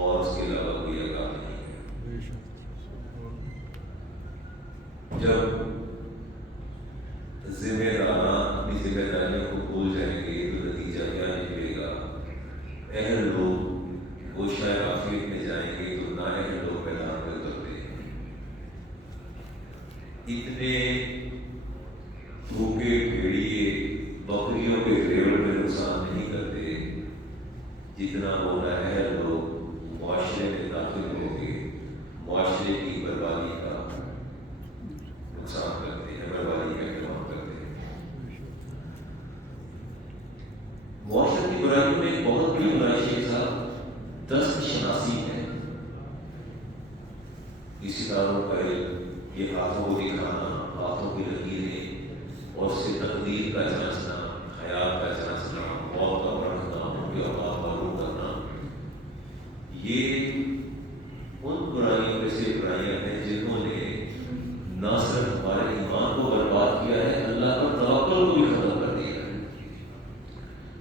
اور اس کے علاوہ کوئی اللہ نہیں ہے۔ جب ذمہ داران اپنی ذمہ داریوں کو بھول جائیں گے تو نتیجہ کیا نکلے گا؟ اہل لوگ وہ شاید آخرت میں جائیں گے تو نااہل لوگ میدان میں اترتے ہیں۔ اتنے بھوکے بھیڑیے بکریوں کے ریوڑ میں نقصان نہیں کرتے جتنا وہ نااہل لوگ معاشرے میں داخل ہو کے معاشرے کی بربادی کا نقصان کرتے ہیں، بربادی کا اہتمام کرتے ہیں۔ معاشرے کی برائیوں میں ایک بہت بڑی برائی شیخ صاحب دست شناسی ہے۔ اسی طرح کا یہ ہاتھوں کو دکھانا، ہاتھوں کی لکیریں اور اس سے تقدیر کا جانچنا، حیات کا جانچنا، موت کا پرکھنا، ان کے اوقات معلوم کرنا، یہ ان برائیوں میں سے برائیاں ہیں جنہوں نے نہ صرف ہمارے ایمان کو برباد کیا ہے، اللہ پر توکل کو بھی ختم کر دیا ہے۔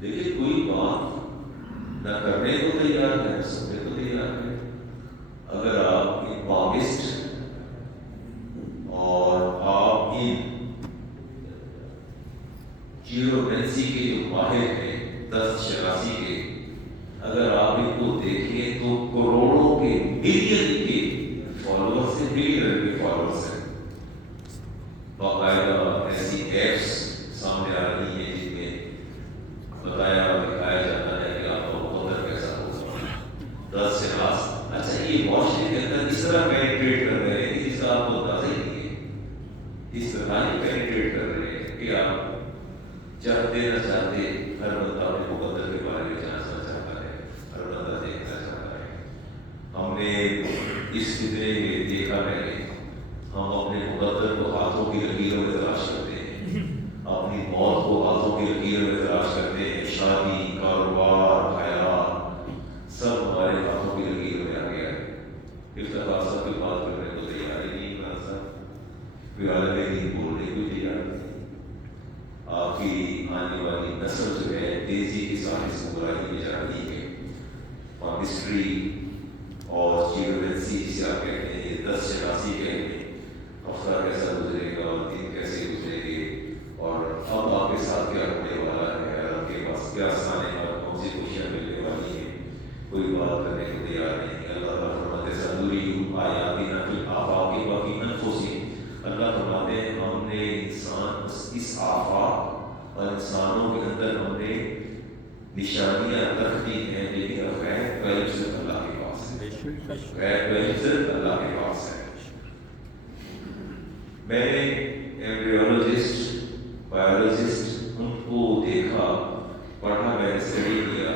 لیکن کوئی بات نہ کرنے کو تیار ہے نہ سننے کو تیار ہے۔ اگر آپ ان پاپسٹ اور آپ ان جیرومینسی کے جو ماہر ہیں دست شناسی کے، اگر آپ ان کو دیکھیں تو کروڑوں کے ملین کے فالوورس ہیں، ملین کے فالوورس ہیں۔ باقاعدہ ایسی ایپس سامنے آ رہی ہیں جن میں بتایا اور دکھایا جاتا ہے کہ آپ کا مقدر کیسا ہوگا۔ دس سے خاص اچھا یہ معاشرے کے اندر اس طرح پینیٹریٹ کر رہے ہیں کہ جس کا آپ کو اندازہ ہی نہیں ہے، اس طرح ہی پینیٹریٹ کر رہے ہیں کہ آپ چاہتے نہ چاہتے ہر بندہ اپنے مقدر کے بارے میں جاننا چاہتا ہے، ہر بندہ دیکھنا چاہتا ہے۔ ہم نے اس فطرے میں دیکھا ہے، ہم اپنے مقدر کو ہاتھوں کی لکیروں میں تلاش کرتے ہیں، اپنی موت کو ہاتھوں کی لکیروں میں تلاش کرتے ہیں۔ شادی، کاروبار، حیات سب ہمارے ہاتھوں کی لکیروں میں آ گیا ہے۔ افتخار کی بات کرنے کو تیار ہی نہیں بنا صاحب، کوئی عالم دین بولنے کو تیار نہیں۔ آپ کی آنے والی نسل جو ہے تیزی کے ساتھ اس برائی میں جا رہی ہے۔ پاپسٹری اور جیرومینسی جسے آپ کہتے ہیں، یہ دست شناسی کہتے ہیں، ہفتہ کیسا گزرے گا اور دن کیسے گزرے گے اور اب آپ کے ساتھ کیا ہونے والا ہے، اور آپ کے پاس کیا آسانے اور کون سی خوشیاں ملنے والی ہیں، کوئی بات کرنے کو تیار نہیں۔ اللہ تعالیٰ فرماتے ہیں سنوریہم آیاتنا فی الآفاق وفی انفسہم، اللہ فرماتے ہیں ہم نے انسان اس آفاق اور انسانوں کے اندر ہم نے نشانیاں رکھ دی ہیں، لیکن غیب کا علم صرف اللہ کے پاس ہے، غیب کا علم صرف اللہ کے پاس ہے۔ میں نے ایمبریولوجسٹ، بایولوجسٹ ان کو دیکھا، پڑھا، میں نے اسٹڈی کیا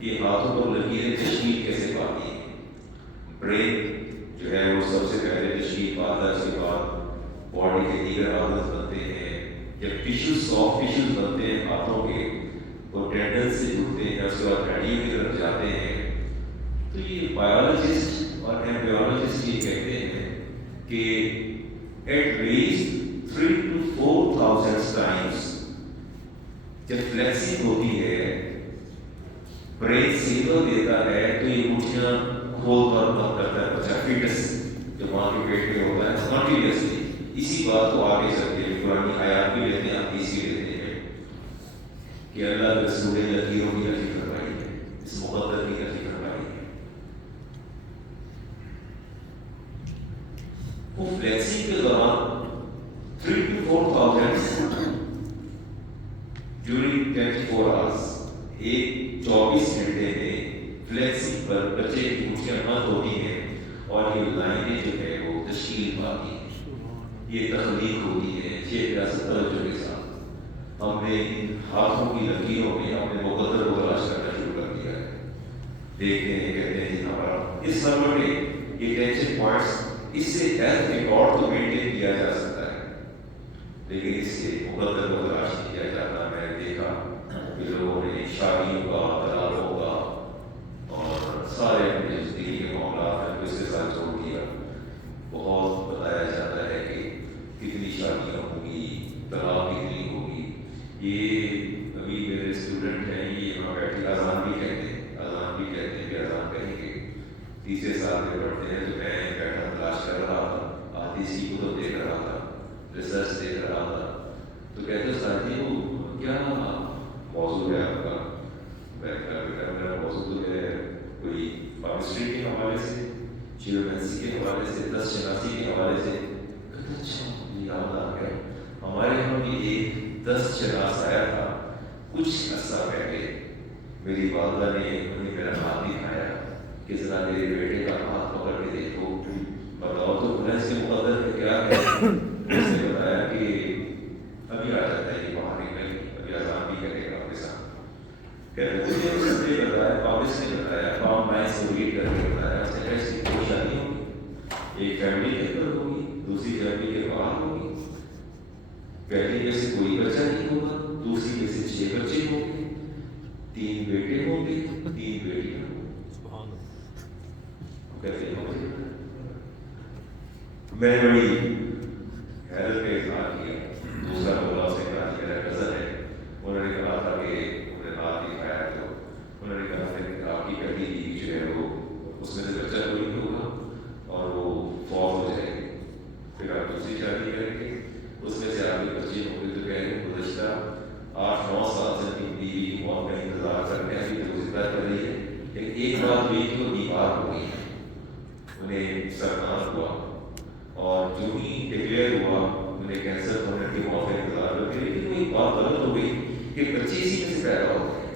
کہ ہاتھوں پر لکیریں تشکیل کیسے پاتی ہیں۔ برین جو ہے وہ سب سے پہلے تشکیل پاتا ہے، اس کے بعد باڈی کے دیگر آرگنز بنتے ہیں، جب ٹیشوز سافٹ ٹیشوز بنتے ہیں ہاتھوں کے، وہ ٹینڈن سے جڑتے ہیں، اس کے بعد ہڈیوں کی طرف جاتے ہیں۔ تو یہ بایولوجسٹ اور ایمبریولوجسٹ یہ کہتے ہیں کہ ایٹ لیسٹ 3 to 4,000 ٹائمز جب فلیکسنگ ہوتی ہے، برین سگنل دیتا ہے تو یہ مٹھیاں کھول کر بند کرتا ہے بچہ، فیٹس جو ماں کے پیٹ میں ہوتا ہے کنٹینیوسلی۔ اسی بات کو آگے چل کے قرآن آیات بھی لیتے ہیں، حدیث بھی لیتے ہیں کہ اللہ کے رسول نے لکیروں کی نفی فرمائی ہے، اس مقدر کی نفی فرمائی ہے۔ وہ فلیکسنگ کے دوران 3 to 4,000 ڈیورنگ 24 hours، ایک 24 گھنٹے میں فلیکسنگ پر بچے کی مٹھیاں بند ہوتی ہیں اور یہ لائنیں جو ہے وہ تشکیل پاتی ہیں۔ یہ تخلیق ہوتی ہے 6 کے ساتھ۔ ہم نے ان ہاتھوں کی لکیروں میں اپنے مقدر کو تلاش کرنا شروع کر دیا ہے۔ دیکھتے ہیں، کہتے ہیں ہمارا اس نمبر میں یہ ٹینشن پوائنٹس، اس سے ہیلتھ ریکارڈ تو مینٹین کیا جا سکتا ہے، لیکن اس سے مقدر کو تلاش نہیں کیا جاتا۔ میں نے دیکھا کہ لوگوں نے شادیوں کا، طلاقوں کا اور سارے اپنے زندگی کے معاملات ہیں اس کے ساتھ جوڑ دیا۔ بہت بتایا جاتا ہے کہ کتنی شادیاں ہوں گی، طلاق کتنی ہوگی۔ یہ ابھی میرے اسٹوڈنٹ ہیں، یہ یہاں بیٹھے اذان بھی کہتے ہیں، اذان بھی کہتے ہیں کہ اذان کہیں گے تیسرے سال میں پڑھتے ہیں، تو میں بیٹھا تلاش کر رہا تھا، آدھی سی کو دیکھ رہا تھا، ریسرچ دیکھ رہا تھا، تو کہتے سر جی وہ کیا موضوع ہے آپ کا؟ میں بیٹا میرا موضوع تو ہے کوئی کیمسٹری کے حوالے سے، جیومیٹری کے حوالے سے، دس شناسی کے حوالے سے۔ کہتے اچھا یاد آ گیا، ہمارے یہاں بھی ایک 10 شناس آیا تھا کچھ عرصہ پہلے، میری والدہ نے انہیں میرا ہاتھ دکھایا کہ ذرا میرے بیٹے کا ہاتھ پکڑ کے دیکھو، بتاؤ تو میں اس کے مقدر میں کیا ہے؟ اس نے بتایا کہ ابھی آ جاتا ہے یہ باہر نکل، ابھی آزاد بھی کرے گا آپ کے ساتھ۔ مجھے اس نے بتایا، پابلس نے بتایا، فارم لائن سے ریڈ کر کے بتایا، اس نے کہا اس کی دو شادی ہوگی، ایک فیملی کے اندر ہوگی، دوسری فیملی کے باہر ہوگی، پہلی میں سے کوئی بچہ نہیں ہوگا، دوسری میں سے 6 بچے ہوں گے، 3 بیٹے ہوں گے، 3 بیٹیاں ہوں گی۔ کہتے ہیں میں نے بڑی حیرت کا اظہار کیا۔ دوسرا بولا، اس نے کہا کہ میرا کزن ہے، انہوں نے کہا تھا کہ انہیں ہاتھ دکھایا تو انہوں نے کہا تھا کہ آپ کی پہلی بیوی جو ہے وہ اس میں سے بچہ کوئی نہیں ہوگا اور وہ فوت ہو جائے گی، پھر آپ دوسری شادی کریں گے، اس میں سے آپ کے بچے ہوں گے۔ تو کہہ رہے ہیں گزشتہ 8-9 سال سے اپنی بیوی کی موت کا انتظار کر رہے ہیں، ابھی تو زندہ کر رہی ہے، لیکن ایک بات ہوئی کہ وہ بیمار ہو گئی، انہیں سرطان ہوا، اور جو ہی ڈکلیئر ہوا انہیں کینسر ہونے کی موت کا انتظار کر کے، لیکن وہ ایک بات غلط ہو گئی کہ بچے اسی میں سے پیدا ہو گئے۔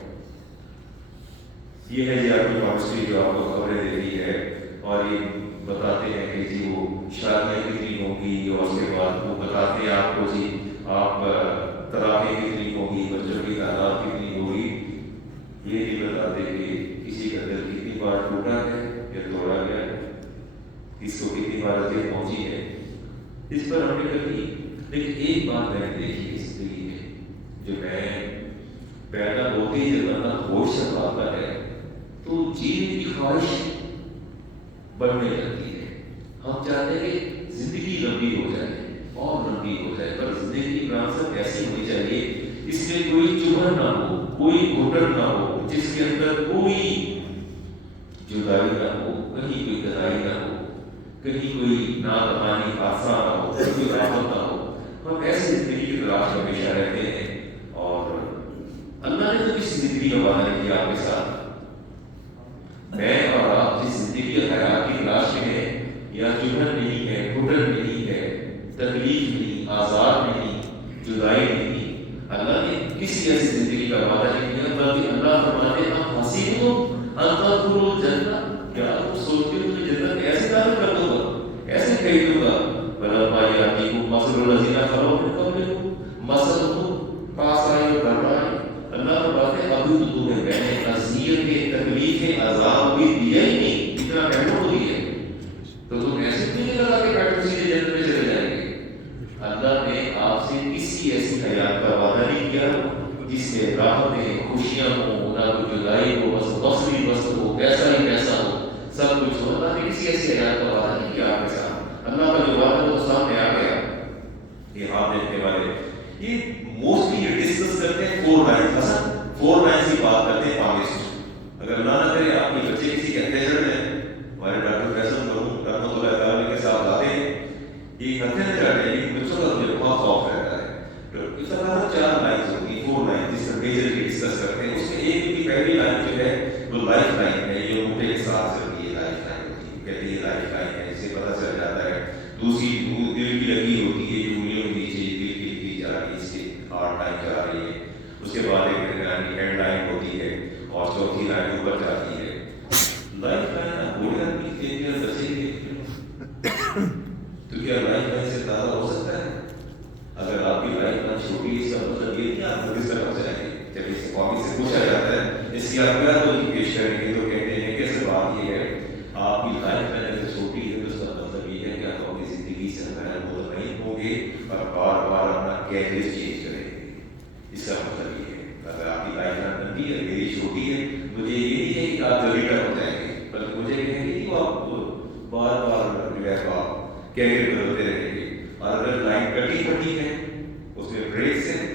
یہ ہے جی آپ کی کیمسٹری جو آپ کو خبریں دیتی ہے، اور یہ بتاتے ہیں کہ جی وہ شادیاں کتنی ہوں گی، اور اس کے بعد وہ بتاتے ہیں آپ کو جی آپ طلاقیں کتنی ہوں گی، بچوں کی تعداد کتنی ہوگی۔ یہ نہیں بتاتے کہ کسی کا دل کتنی بار ٹوٹا ہے یا توڑا گیا ہے، اس کو کتنی بار اذیت پہنچی ہے، اس پر ہم نے کبھی، لیکن ایک بات میں نے دیکھی ہے زندگی میں، جو میں پیدا ہوتے ہی جب بندہ ہوش سنبھالتا ہے تو جینے کی خواہش بڑھنے لگتی ہے۔ ہم چاہتے ہیں کہ زندگی لمبی ہو جائے اور لمبی ہو جائے، پر زندگی کی مناسب ایسی ہونی چاہیے اس میں کوئی چبھن نہ ہو، کوئی گھٹن نہ ہو، جس کے اندر کوئی جدائی نہ ہو، کہیں کوئی تنہائی نہ ہو، کہیں کوئی نادمانی حادثہ نہ ہو، کوئی آفت نہ ہو۔ ہم ایسی زندگی کی تلاش میں ہمیشہ رہتے ہیں، اور اللہ نے تو کسی زندگی کا وعدہ نہیں کیا آپ کے ساتھ۔ میں اور آپ جس زندگی حیات کی تلاش میں ہیں، یا چبھن نہیں ہے، گھٹن نہیں ہے، تکلیف نہیں، آزار نہیں، جدائی نہیں، اللہ نے کسی ایسی زندگی کا وعدہ نہیں کیا، بلکہ اللہ فرماتے ہیں ہم حسیبتم ان تدخلوا الجنہ، کیا آپ سوچتے ہو کہ جنت ایسے داخل کر دوں گا، ایسے کہہ دوں گا، فلما یاتیکم مثل الذین خلوا من قبلکم مثلهم کمثل الجراد۔ اللہ فرماتے ہیں ابھی تو تمہیں میں نے اذیتیں، تکلیفیں، عذاب بھی دیا ہی نہیں، اتنا محروم ہوئی ہے، تو تم ایسے نہیں لگا کہ بیٹھو سیدھے جنت میں چلے جائیں گے۔ اللہ نے آپ سے کسی ایسی حیات کا وعدہ نہیں کیا جس میں راحتیں، خوشیاں ہوں، نہ کوئی جدائی ہو، بس بصری بس ہو، پیسہ ہی پیسہ ہو، سب کچھ ہو۔ اللہ نے کسی ایسی حیات کا وعدہ نہیں کیا آپ کے ساتھ۔ اللہ کا جو وعدہ وہ سامنے آ گیا۔ یہ آپ دیکھنے والے یہ موسٹلی یہ ڈسکس کرتے ہیں 4 لائنز، حسن 4 لائنز کی بات کرتے ہیں پاکستان۔ اگر اللہ نہ کرے آپ کے بچے کسی کے انتظر میں، ہمارے ڈاکٹر فیصل مرحوم رحمۃ اللہ تعالیٰ کے ساتھ آتے ہیں، یہ ہتھیار نہ چاہتے ہیں، لیکن بچوں کا مجھے بہت خوف رہتا ہے۔ تو اس طرح 4 لائنز ہوگی، 4 لائنز جس پر میجرلی ڈسکس کرتے ہیں۔ اس میں ایک کی پہلی لائن جو ہے وہ لائف لائن ہے، یہ موٹے کے ساتھ چلتی ہے، لائف لائن ہوتی ہے، کہتے ہیں لائف لائن ہے، اسے پتہ چل جاتا ہے۔ دوسری دل کی لگی ہوتی ہے، انگلیوں کے نیچے دل کی لگی جا رہی ہے، اس کی ہارٹ لائن جا رہی ہے۔ اس کے بعد ایک ہیڈ لائن ہوتی ہے، اور چوتھی لائن اوپر جاتی ہے۔ لائف لائن بوڑھے آدمی کے لیے بچے کے لیے، تو کیا لائف لائن سے زیادہ ہو سکتا ہے؟ اگر آپ کی لائف لائن چھوٹی ہے، اس کا مطلب یہ نہیں آپ کس طرح جائیں گے۔ جب اس قومی سے پوچھا جاتا ہے اس کی آپ کیا تو پیش کریں گے، تو کہتے ہیں کہ ایسے بات یہ ہے آپ کی لائف لائن اگر چھوٹی ہے تو اس کا مطلب یہ ہے کہ آپ اپنی زندگی سے مطمئن ہوں گے اور بار بار اپنا کیریئر چینج کریں گے۔ اس کا مطلب یہ ہے اگر آپ کی لائف لائن لمبی ہے، میری چھوٹی ہے، مجھے یہ نہیں ہے کہ آپ جلدی کر ہو جائیں گے، بلکہ مجھے کہیں گے کہ آپ بار بار جو ہے آپ کیریئر بدلتے رہیں گے۔ اور اگر لائن کٹی پھٹی ہے، اس میں بریکس ہیں،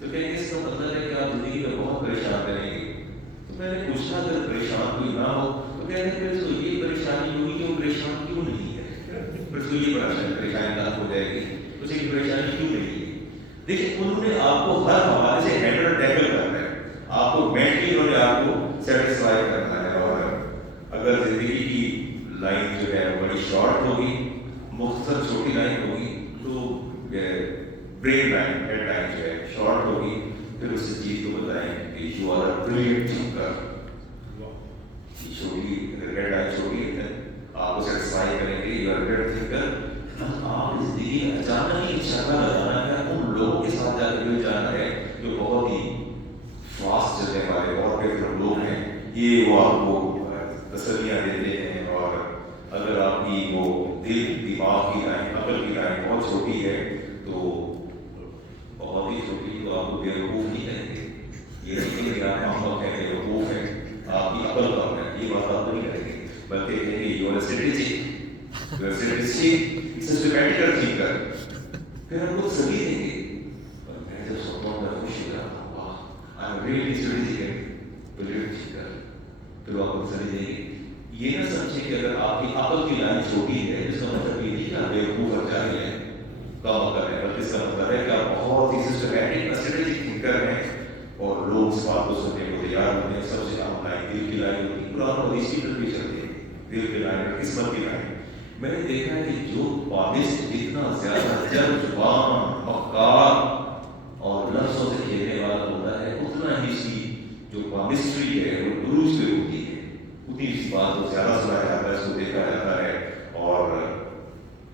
تو کہیں گے اس کا مطلب ہے کہ آپ زندگی میں بہت پریشان رہیں گے۔ تو میں نے پوچھا اگر پریشان کوئی نہ ہو تو کہتے ہیں پھر تو یہ پریشانی دیکھیں انہوں نے آپ کو ہر حوالے سے ہینڈل ٹیکل کرنا ہے، آپ کو مینٹلی انہوں نے آپ کو سیٹسفائی کرنا ہے. اور اگر زندگی کی لائن جو ہے بڑی شارٹ ہوگی، مختصر چھوٹی لائن ہوگی، تو برین لائن ہیڈ لائن جو ہے شارٹ ہوگی، پھر اس چیز کو بتائیں کہ you are a brilliant thinker. چھوٹی ہیڈ لائن چھوٹی ہے، آپ کو سیٹسفائی کریں گے you are a great thinker. آپ زندگی میں اچانک ہی شکل لگانا ہے، ان لوگوں کے ساتھ جا کے مل جانا ہے جو بہت ہی فاسٹ چلنے والے اور بہتر لوگ ہیں. یہ وہ آپ کو تسلیاں دیتے ہیں. اور اگر آپ کی وہ دل دماغ کی لائن عقل کی لائن بہت چھوٹی ہے تو بہت ہی چھوٹی، تو آپ کو بیوقوف نہیں کہیں گے. یہ نہیں کہ آپ احمق ہیں بیوقوف ہیں، آپ کی عقل کم ہے، یہ بات آپ نہیں کہیں گے، بلکہ کہیں گے you are strategic, you are strategic systematical thinker. پھر ہم لوگ سبھی دیں گے. اور میں جب سوتا ہوں میں خوش ہو جاتا ہوں، واہ I am really strategic brilliant thinker. پھر آپ کو سمجھ دیں گے. یہ نہ سمجھیں کہ اگر آپ کی عقل کی لائن چھوٹی ہے اس کا مطلب یہ نہیں کہ آپ بیوقوف اور جاہل ہیں، کم عقل ہے، بلکہ اس کا مطلب ہے کہ آپ بہت ہی سسٹمیٹک اسٹریٹجک تھنکر ہیں. اور لوگ اس بات کو سننے کو تیار ہوتے ہیں. سب سے اہم لائن دل کی لائن ہوتی ہے. قرآن اور حدیث کی طرف بھی چلتے ہیں، دل کی لائن اور قسمت کی لائن. میں نے دیکھا ہے کہ جو پابند جتنا زیادہ جب زبان مکار اور لفظوں سے کھیلنے والا ہوتا ہے، اتنا ہی اس کی جو پابندی ہے وہ عروج پہ ہوتی ہے، اتنی اس بات کو زیادہ سنا جاتا ہے، اس کو دیکھا جاتا ہے. اور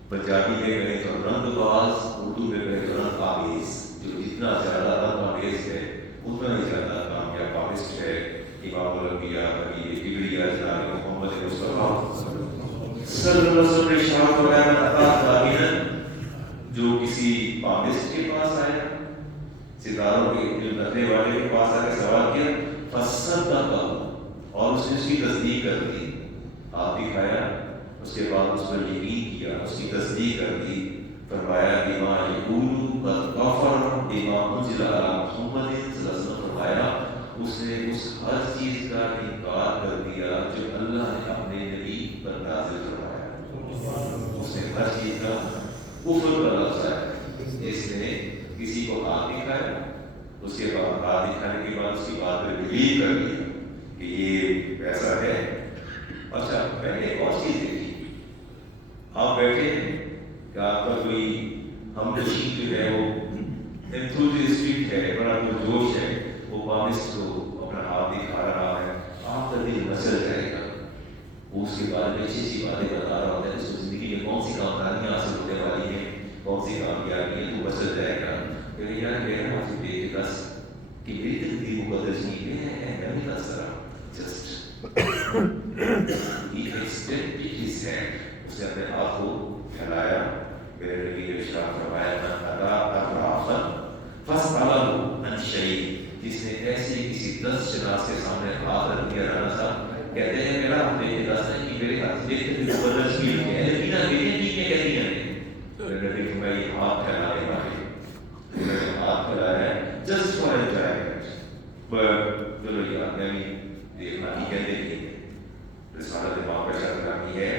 پنجابی میں کہیں تو رنگ باز، اردو میں کہیں تو رنگ آمیز. جو جتنا زیادہ رنگ آمیز ہے اتنا ہی زیادہ کامیاب پابند ہے. امام الانبیاء نبی کبریا جناب محمد مصطفیٰ صلی اللہ علیہ وسلم نے ارشاد فرمایا جو کسی پابند کے پاس آیا، ستاروں کے جو نظرے والے کے پاس آ کے سوال کیا، فصدقہ، اور اس نے اس کی تصدیق کر دی. آپ دکھایا، اس کے بعد اس پر یقین کیا، اس کی تصدیق کر دی. فرمایا بما یقول قد غفر بما انزل علی محمد صلی اللہ علیہ وسلم. فرمایا اس نے اس ہر چیز کا انکار کر دیا جو اللہ نے اپنے نبی پر نازل فرمایا. اس نے ہر چیز کا کفر کا لفظ ہے. جس نے کسی کو ہاتھ دکھایا، اس کے بعد ہاتھ دکھانے کے بعد اس کی بات پر بلیو کر دیا کہ یہ ایسا ہے. اچھا میں نے ایک اور چیز دیکھی، آپ بیٹھے ہیں کہ آپ کا کوئی ہم نشین جو ہے وہ انتھوزیاسٹک ہے، بڑا پرجوش ہے، وہ پابند کو اپنا ہاتھ دکھا رہا ہے، آپ کا دل مچل جائے گا. وہ اس کے بارے میں اچھی اچھی باتیں بتا رہا ہوتا ہے، اس کو زندگی میں کون سی کامیابیاں حاصل ہونے والی ہیں، کون سی کامیابی ہے، تو مچل جائے گا. کہ یار میرا مجھے دیکھ دس کہ میری زندگی مقدس نہیں ہے، میں نہیں دس رہا. جسٹ اس نے اپنے ہاتھ کو پھیلایا. میرے نبی نے ارشاد فرمایا من ادا اطرافا فاسألہ عن شیء، جس نے ایسے کسی 10 شناس کے سامنے ہاتھ رکھ دیا رہا تھا. کہتے ہیں میرا ہاتھ دیکھ کے دستا ہے کہ میرے ہاتھ دیکھ کے مقدس کی ہوئی ہے، لیکن میری ٹھیک ہے کہتی ہیں. میرے نبی نے فرمایا یہ ہاتھ پھیلانے والے، میں نے ہاتھ پھیلایا ہے جسٹ فار انجوائمنٹ. چلو یار میں بھی دیکھنا ہی کہتے ہیں. رسالت امام کا شرط کرنی ہے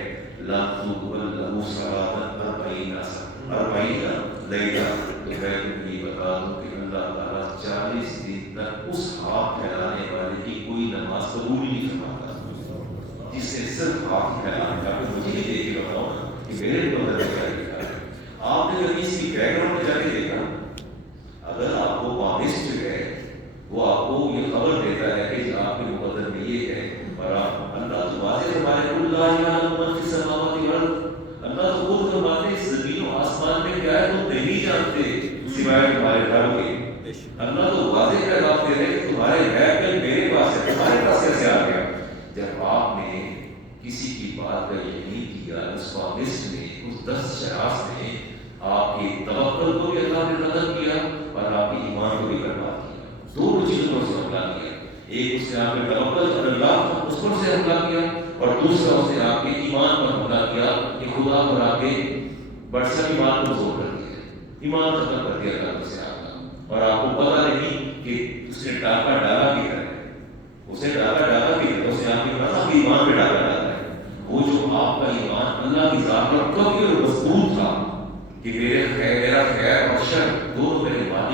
لا تقبل له صلاة 40 لیلہ. تو میں تمہیں یہ بتا دوں کہ اللہ تعالیٰ 40 دن تک اس ہاتھ پھیلانے والے کی کوئی نماز قبول نہیں فرماتا. جس نے صرف ہاتھ پھیلانے کا، مجھے نہیں دیکھ کے بتاؤ کہ میرے مقدر میں کیا لکھا ہے. آپ نے کبھی اس کی بیک گراؤنڈ میں جا کے دیکھا؟ اگر آپ کو پابند جو ہے وہ آپ کو یہ خبر دیتا ہے کہ آپ کے مقدر میں یہ ہے، اور آپ اللہ تو واضح فرماتے ہیں اللہ یعلم من فی السماوات والارض، اللہ تو خود فرماتے ہیں زمین و آسمان میں کیا ہے تم نہیں جانتے سوائے تمہارے رب کے. اللہ تو واضح پیغام دے رہے کہ تمہارے غیب کا میرے پاس ہے، تمہارے پاس کیسے آ گیا؟ جب آپ نے کسی کی بات کا یقین کیا، اس پابند نے، اس 10 شخص نے آپ کی توکل کو بھی اللہ نے قدر کیا اور آپ کی ایمان کو بھی برباد کیا. دو چیزوں پر سے حملہ کیا. ایک اس نے آپ کے توکل اور اللہ اس پر سے حملہ کیا، اور دوسرا اس نے آپ کے ایمان پر حملہ کیا کہ خدا پر آپ کے بڑھسا ایمان کو زور کر دیا، ایمان ختم کر دیا اللہ سے آپ کا. اور آپ کو پتہ نہیں کہ اس نے ڈاکہ ڈالا بھی ہے، اسے ڈاکہ ڈالا بھی ہے، اس نے آپ کے پاس کے ایمان پہ ڈاکہ ڈالا ہے. وہ جو آپ کا ایمان اللہ کی ذات پر کبھی اور مضبوط تھا کہ میرا خیر اور شر دونوں میرے مالک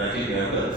19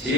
6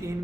3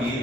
3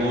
2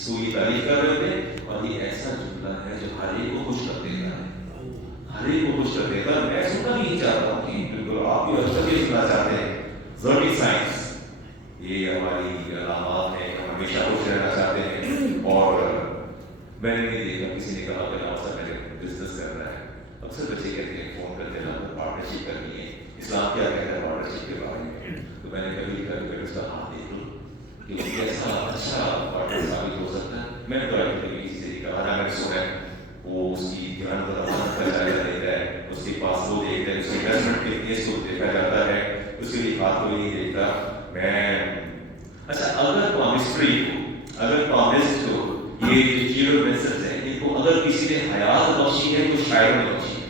اس کو یہ تعریف کر رہے تھے، اور یہ ایسا جملہ ہے جو ہر ایک کو خوش کر دیتا ہے، ہر ایک کو خوش کر دیتا ہے۔ میں سننا نہیں چاہتا ہوں کہ بالکل آپ بھی اچھا بھی سننا چاہتے ہیں۔ زرعی سائنس یہ ہماری علامات ہیں، ہم ہمیشہ خوش رہنا چاہتے ہیں، اور میں نے نہیں دیکھا کسی نے کہا کہ آپ سر میرے بزنس کر رہا ہے۔ اکثر بچے کہتے ہیں فون کرتے ہیں نا پارٹنرشپ کرنی ہے، اسلام کیا کہتا ہے پارٹنرشپ کے بارے میں؟ تو میں نے کبھی کبھی اس کا ہاتھ دیکھ لوں کہ وہ کیسا اچھا پارٹنر ثابت ہو سکتا ہے۔ میں تو کبھی کسی سے کہا نہ، میں نے سنا ہے وہ اس کی دھیان کا جائزہ لیتا ہے، اس کے پاس وہ دیکھتا ہے، اس کی انویسٹمنٹ کتنی ہے اس کو دیکھا جاتا ہے، اس کے لیے بات کو نہیں دیکھتا۔ میں اچھا اگر پامسٹری کو، اگر پامسٹ کو، یہ جو جیرو میسج ہے، ان کو اگر کسی نے حیات بخشی ہے تو شاعر نے بخشی ہے۔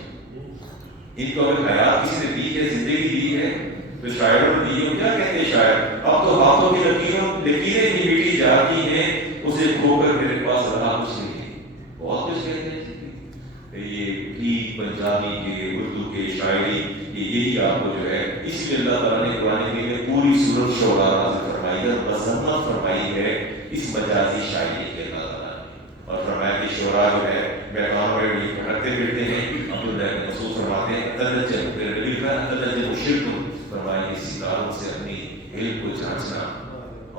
ان کو اگر حیات کسی نے دی ہے، زندگی دی ہے، تو شاعروں نے دی ہے۔ کیا کہتے ہیں شاعر؟ اب تو ہاتھوں کی لکیریں بھی مٹی جاتی ہیں، اسے کھو کر میرے پاس رہا کچھ نہیں۔ بہت کچھ کہتے ہیں یہ بھی پنجابی کے، اردو کے شاعری، یہی آپ کو جو ہے، اس لیے اللہ تعالیٰ نے قرآن کریم میں پوری سورت شعراء نازل فرمائی ہے، مذمت فرمائی ہے اس مجازی شاعری کے اللہ تعالیٰ نے، اور فرمایا کہ شعراء جو ہے میدانوں میں بھی بھٹکتے پھرتے ہیں۔ عبداللہ بن مسعود فرماتے ہیں تنجم، میرے نبی کا تنجم شرک، فرمایا کہ ستاروں سے اپنی علم کو جانچنا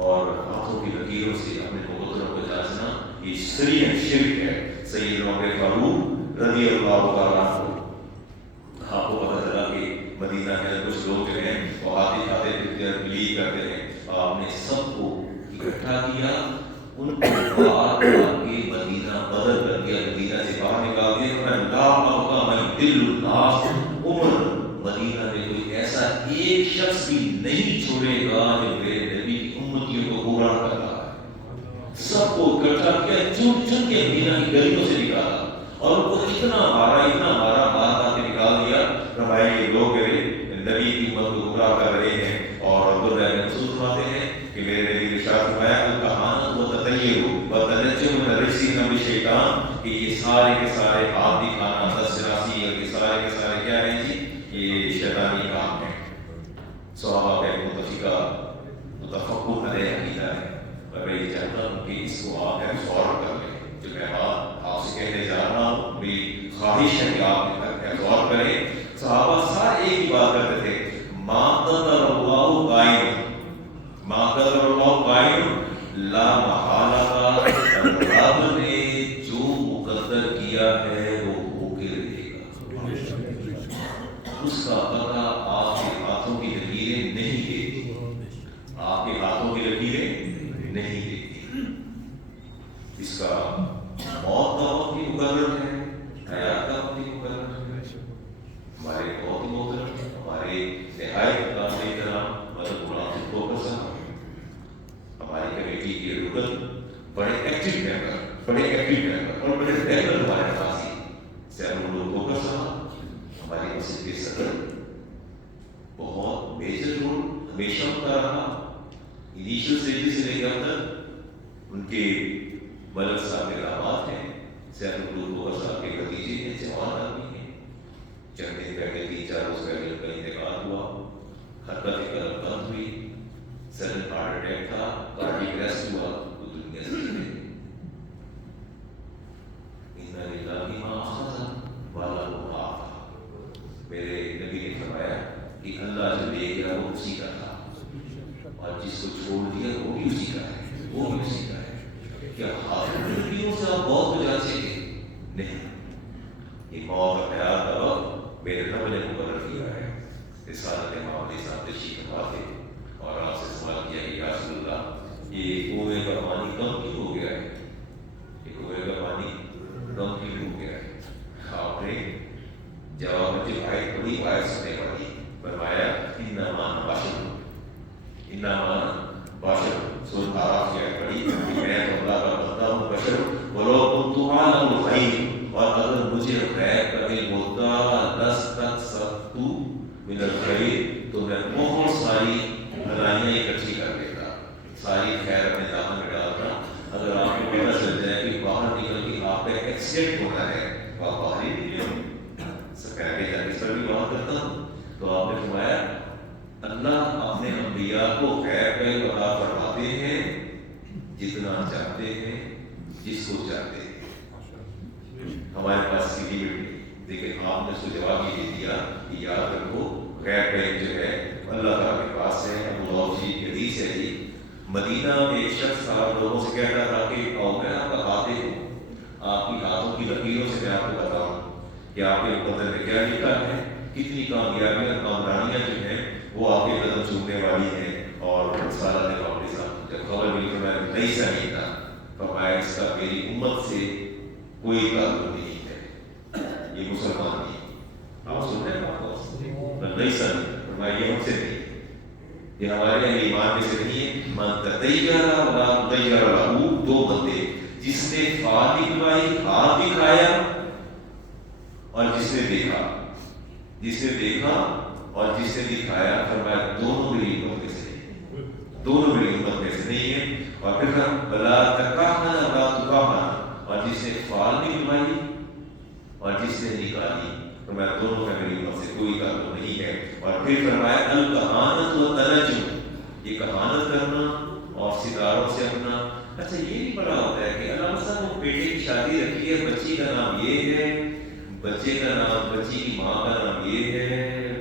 اور ہاتھوں کی لکیروں سے اپنے مقدروں کو جانچنا یہ سریح شرک ہے۔ سیدنا عمر فاروق رضی اللہ تعالیٰ عنہ، آپ کو پتہ چلا کہ مدینہ کے کچھ لوگ جو ہیں وہ آتے کھاتے پھرتے ہیں، بلیو کرتے ہیں، آپ نے سب کو اکٹھا کیا، ان کو بات کے مدینہ بدل کر دیا، مدینہ سے باہر نکال دیا۔ لا ابقى من دل الناس، عمر مدینہ میں کوئی ایسا ایک شخص بھی نہیں چھوڑے گا جو میرے نبی کی امتیوں کو گمراہ کر رہا ہے۔ سب کو اکٹھا کیا، چن چن کے مدینہ کی گلیوں سے نکالا، اور ان کو اتنا مارا، اتنا مارا، مار کے نکال دیا۔ فرمایا یہ لوگ نبی کی امت کو گمراہ کر رہے ہیں، اور عبداللہ بن مسعود فرماتے ہیں کہ میرے نبی نے ارشاد فرمایا الکہانۃ والتطیر والتنجم من الرجس من عمل الشیطان، کہ یہ سارے کے سارے ہاتھ دکھانا، دست شناسی، اور یہ سارے کے سارے کیا ہیں جی، یہ شیطانی کام ہے۔ صحابہ کا متفقہ متفق علیہ عقیدہ ہے، اور میں یہ چاہتا ہوں کہ اس کو آپ غور کر لیں۔ جو میں بات آپ سے کہنے جا رہا ہوں، میری خواہش ہے کہ آپ غور کریں۔ صحابہ سارے ایک ہی بات کرتے تھے، ما قدر اللہ قائم، ما قدر اللہ قائم، لا محالہ رب نے جو مقدر کیا ہے وہ ہو کے رہے گا۔ اس کا پتہ آپ کے ہاتھوں کی لکیریں نہیں دیتی، آپ کے ہاتھوں کی لکیریں نہیں دیتی۔ اس کا موت کا وقت بھی مقرر ہے، حیات کا وقت بھی مقرر ہے۔ ہمارے بہت ہی محترم، ہمارے نہایت قابل احترام مدد غلام فروخت صاحب، ہماری کمیٹی کے رکن، بڑے ایکٹیو ممبر اور بڑے ریگولر ہمارے پاس ہی سیرولو فروخت صاحب، ہماری مسجد کے صدر، بہت میجر رول ہمیشہ ہوتا رہا انیشل اسٹیج سے لے کے اب تک۔ ان کے ملک صاحب کے داماد ہیں، سیرولو فروخت صاحب کے بھتیجے ہیں، جوان آدمی ہیں۔ چند دن پہلے 3-4 روز پہلے ان کا انتقال ہوا، حرکت قلب بند ہوئی، سڈن ہارٹ اٹیک تھا، کارڈیک اریسٹ ہوا، وہ دنیا سے چلے گئے۔ اِنَّا لِلَّهِ مَا أَخَذَ وَلَهُ مَا أَعْطَىٰ۔ میرے نبی نے فرمایا کہ اللہ جو لے گیا وہ اسی کا تھا، اور جس کو چھوڑ دیا وہ بھی اسی کا ہے، وہ بھی اسی کا ہے۔ کیا ہاتھوں سے آپ بہت کچھ جانچیں گے؟ نہیں، یہ موت اور حیات کا وقت میرے رب نے مقرر کیا ہے۔ رسالت محمدی صاحب تشریف فرما تھے، اور آپ سے سوال کیا کہ یا رسول اللہ یہ کنویں کا پانی کم کیوں ہو گیا ہے، یہ کنویں کا پانی کم کیوں ہو گیا ہے؟ آپ نے جواب میں جو آیت پڑھی وہ آیت سننے پڑی، فرمایا انما انا بشر، انما انا بشر، سورۃ اعراف کی آیت پڑھی کہ میں اللہ کا بندہ ہوں، بشر، ولو كنت اعلم الغیب، اور اگر مجھے غیب کا علم ہوتا لاستكثرت من الخیر، تو میں بہت ساری بھلائیاں اکٹھی کر لیتا، ساری خیر اپنے دامن میں ڈالتا۔ اگر آپ کو پتہ چل جائے کہ باہر نکل کے آپ کا ایکسیڈنٹ ہونا ہے تو آپ باہر ہی نکلے ہوں، سکیورٹی جا اس پر بھی بات کرتا ہوں۔ تو آپ نے فرمایا اللہ اپنے انبیاء کو غیب کا علم عطا فرماتے ہیں جتنا چاہتے ہیں، جس کو چاہتے ہیں. ہمارے پاس کی لمٹ نہیں. لیکن آپ نے اس کو جواب یہ دیا کہ یاد رکھو غیر بیک جو ہے اللہ تعالیٰ کے پاس ہے. ابو داؤد جی کی حدیث ہے جی, مدینہ میں ایک شخص تھا, لوگوں سے کہتا تھا کہ آؤ میں آپ کا خاطر ہوں, آپ کی ہاتھوں کی لکیروں سے میں آپ کو بتاؤں کہ آپ کے مقدر میں کیا لکھا ہے, کتنی کامیابیاں کامرانیاں جو ہیں وہ آپ کے قدم چومنے والی ہیں. اور سالہ نے واپس جب خبر ملی تو میں نہیں سمجھتا, فرمایا اس کا میری امت سے کوئی تعلق نہیں ہے, یہ مسلمان نہیں. آپ سن رہے ہیں بات کو نہیں سمجھتا, فرمایا یہ ہم سے نہیں, یہ ہمارے یہاں ایمان میں سے نہیں ہے. من تطیرہ ولا مطیرہ لہو, دو بندے, جس نے فا نکلوائی ہاتھ دکھایا اور جس نے دیکھا, جس نے دیکھا اور جس نے دکھایا, فرمایا دونوں میری امت میں سے نہیں, دونوں میری امت میں سے نہیں ہے. اور پھر بلا تکاہنا ولا تکاہنا, اور جس نے فال نکلوائی اور جس نے نکالی, فرمایا دونوں کا میری امت سے کوئی تعلق نہیں ہے. اور پھر فرمایا الکہانت والتنجم, یہ کہانت کرنا اور ستاروں سے اپنا. اچھا یہ بھی بڑا ہوتا ہے کہ علامہ صاحب وہ بیٹے کی شادی رکھی ہے, بچی کا نام یہ ہے, بچے کا نام, بچی کی ماں کا نام یہ ہے,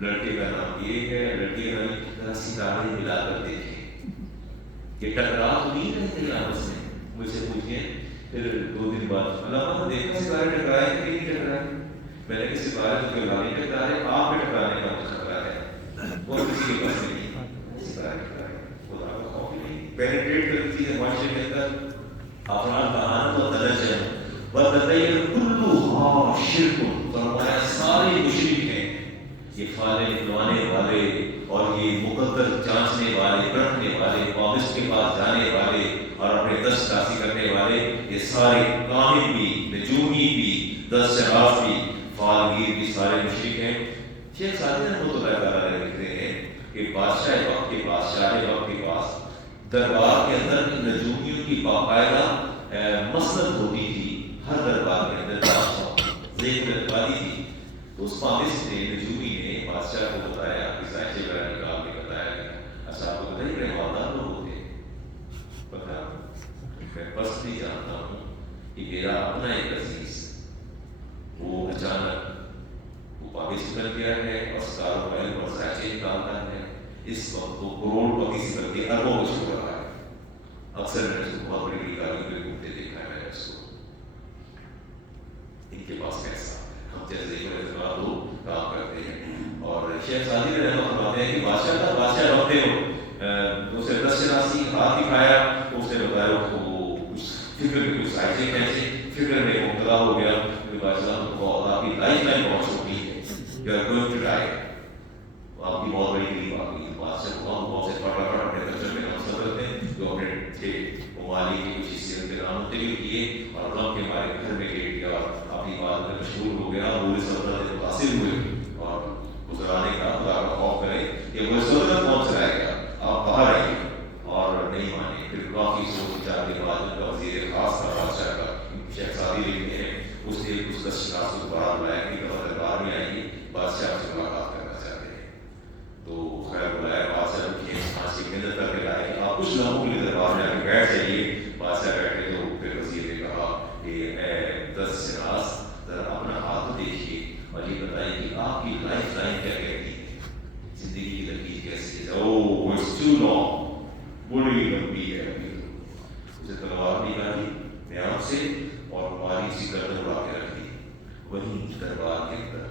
لڑکے کا نام یہ ہے, لڑکے کا نام, ستارے ملا کر دیکھیں. یہ ٹکراؤ تو نہیں رہتے آپس میں, مجھ سے پوچھیں. پھر 2 دن بعد علامہ دیکھا ستارے ٹکرائے کہ نہیں ٹکرائے, میں نے کہا ستارے تو کبھی نہیں ٹکرائے, آپ میں ٹکرانے کا خطرہ ہے, اور کسی کے پاس نہیں. ستارے ٹکرائے, خدا کا خوف نہیں, پینیٹریٹ کرتی ہے معاشرے کے اندر. افعال کہانت و تنجم وتطیر کلھا شرک, فرمایا سارے مشرک ہیں, یہ فالے نکلوانے والے اور یہ مقدر جانچنے والے, پرکھنے والے, قابض کے پاس جانے والے اور اپنے دست رازی کرنے والے, یہ سارے کاہن بھی, نجومی بھی, دست شناس بھی, فالگیر بھی, سارے مشرک ہیں. شیخ سعدی رحمۃ اللہ تعالیٰ لکھتے ہیں کہ بادشاہ وقت کے پاس, شاہ وقت کے پاس دربار کے اندر نجومیوں کی باقاعدہ مسند ہوتی تھی. ہر دربار کے اندر بادشاہ ذکر رکھواتی تھی. تو اس پابست نے, نجومی نے بادشاہ کو بتایا, کہ سائنچے وغیرہ نکال کے بتایا کہ اچھا آپ کو بتائیے میرے والدہ لوگ ہوتے پتا, میں بس نہیں جانتا ہوں کہ میرا اپنا ایک عزیز وہ اچانک وہ پابست کر گیا ہے اور ستاروں کا علم اور سائنچے نکالتا ہے. اس وقت وہ کروڑ پتی سے کر کے اربوں کو چھوڑ رہا ہے. اکثر میں نے اس کو بہت بڑی گاڑیوں پہ گھومتے دیکھا ہے. میں نے اس کو, ان کے پاس پیسہ, ہم جیسے دو کام کرتے ہیں. اور شیخ سعدی رحمۃ اللہ فرماتے ہیں کہ بادشاہ کا بادشاہ ہوتے ہو, اسے دست شناسی ہاتھ دکھایا, اس نے بتایا وہ فکر میں کچھ سائنسی پیسے فکر میں مبتلا ہو گیا. بادشاہ کو آپ کی لائف لائن بہت چھوٹی ہے, you are going to die, آپ کی بہت بڑی قریب آ گئی. بادشاہ کو بہت سے فٹافٹ اپنے کلچر میں نام سب رکھتے ہیں جو اپنے تھے ممالک کی کچھ حصے کے نام تبدیل کیے اور غم کے ہمارے گھر میں لیٹ گیا, اپنی بات میں مشہور ہو گیا, پوری سلطنت سے متاثر ہوئے. اور گزرانے کا خدا کا خوف کرے کہ وہ سلطنت کون چلائے گا, آپ باہر آئیے, اور نہیں مانے. پھر کافی سوچ وچار کے بعد ان کا وزیر خاص تھا بادشاہ کا, شیخ سعدی لکھتے ہیں, اس نے اس کا شناس کو باہر بلایا کہ دربار میں آئیے, بادشاہ سے ملاقات کرنا چاہتے ہیں. تو خیر بلایا, بادشاہ کی خاص کی محنت کر کے لائے کہ آپ کچھ لوگوں کے لیے دربار میں آ کے بیٹھ جائیے. بادشاہ بیٹھے تو پھر وزیر نے کہا کہ اے دست شناس ذرا اپنا ہاتھ دیکھیے اور یہ بتائیے کہ آپ کی لائف لائن کیا کہتی ہے, زندگی کی لکیر کیسی ہے. اوہ اٹس ٹو لانگ, بڑی لمبی ہے. اسے تلوار نکالی نیام سے اور ہماری سی گردن اڑا کے رکھ دی. وہیں دربار کے اندر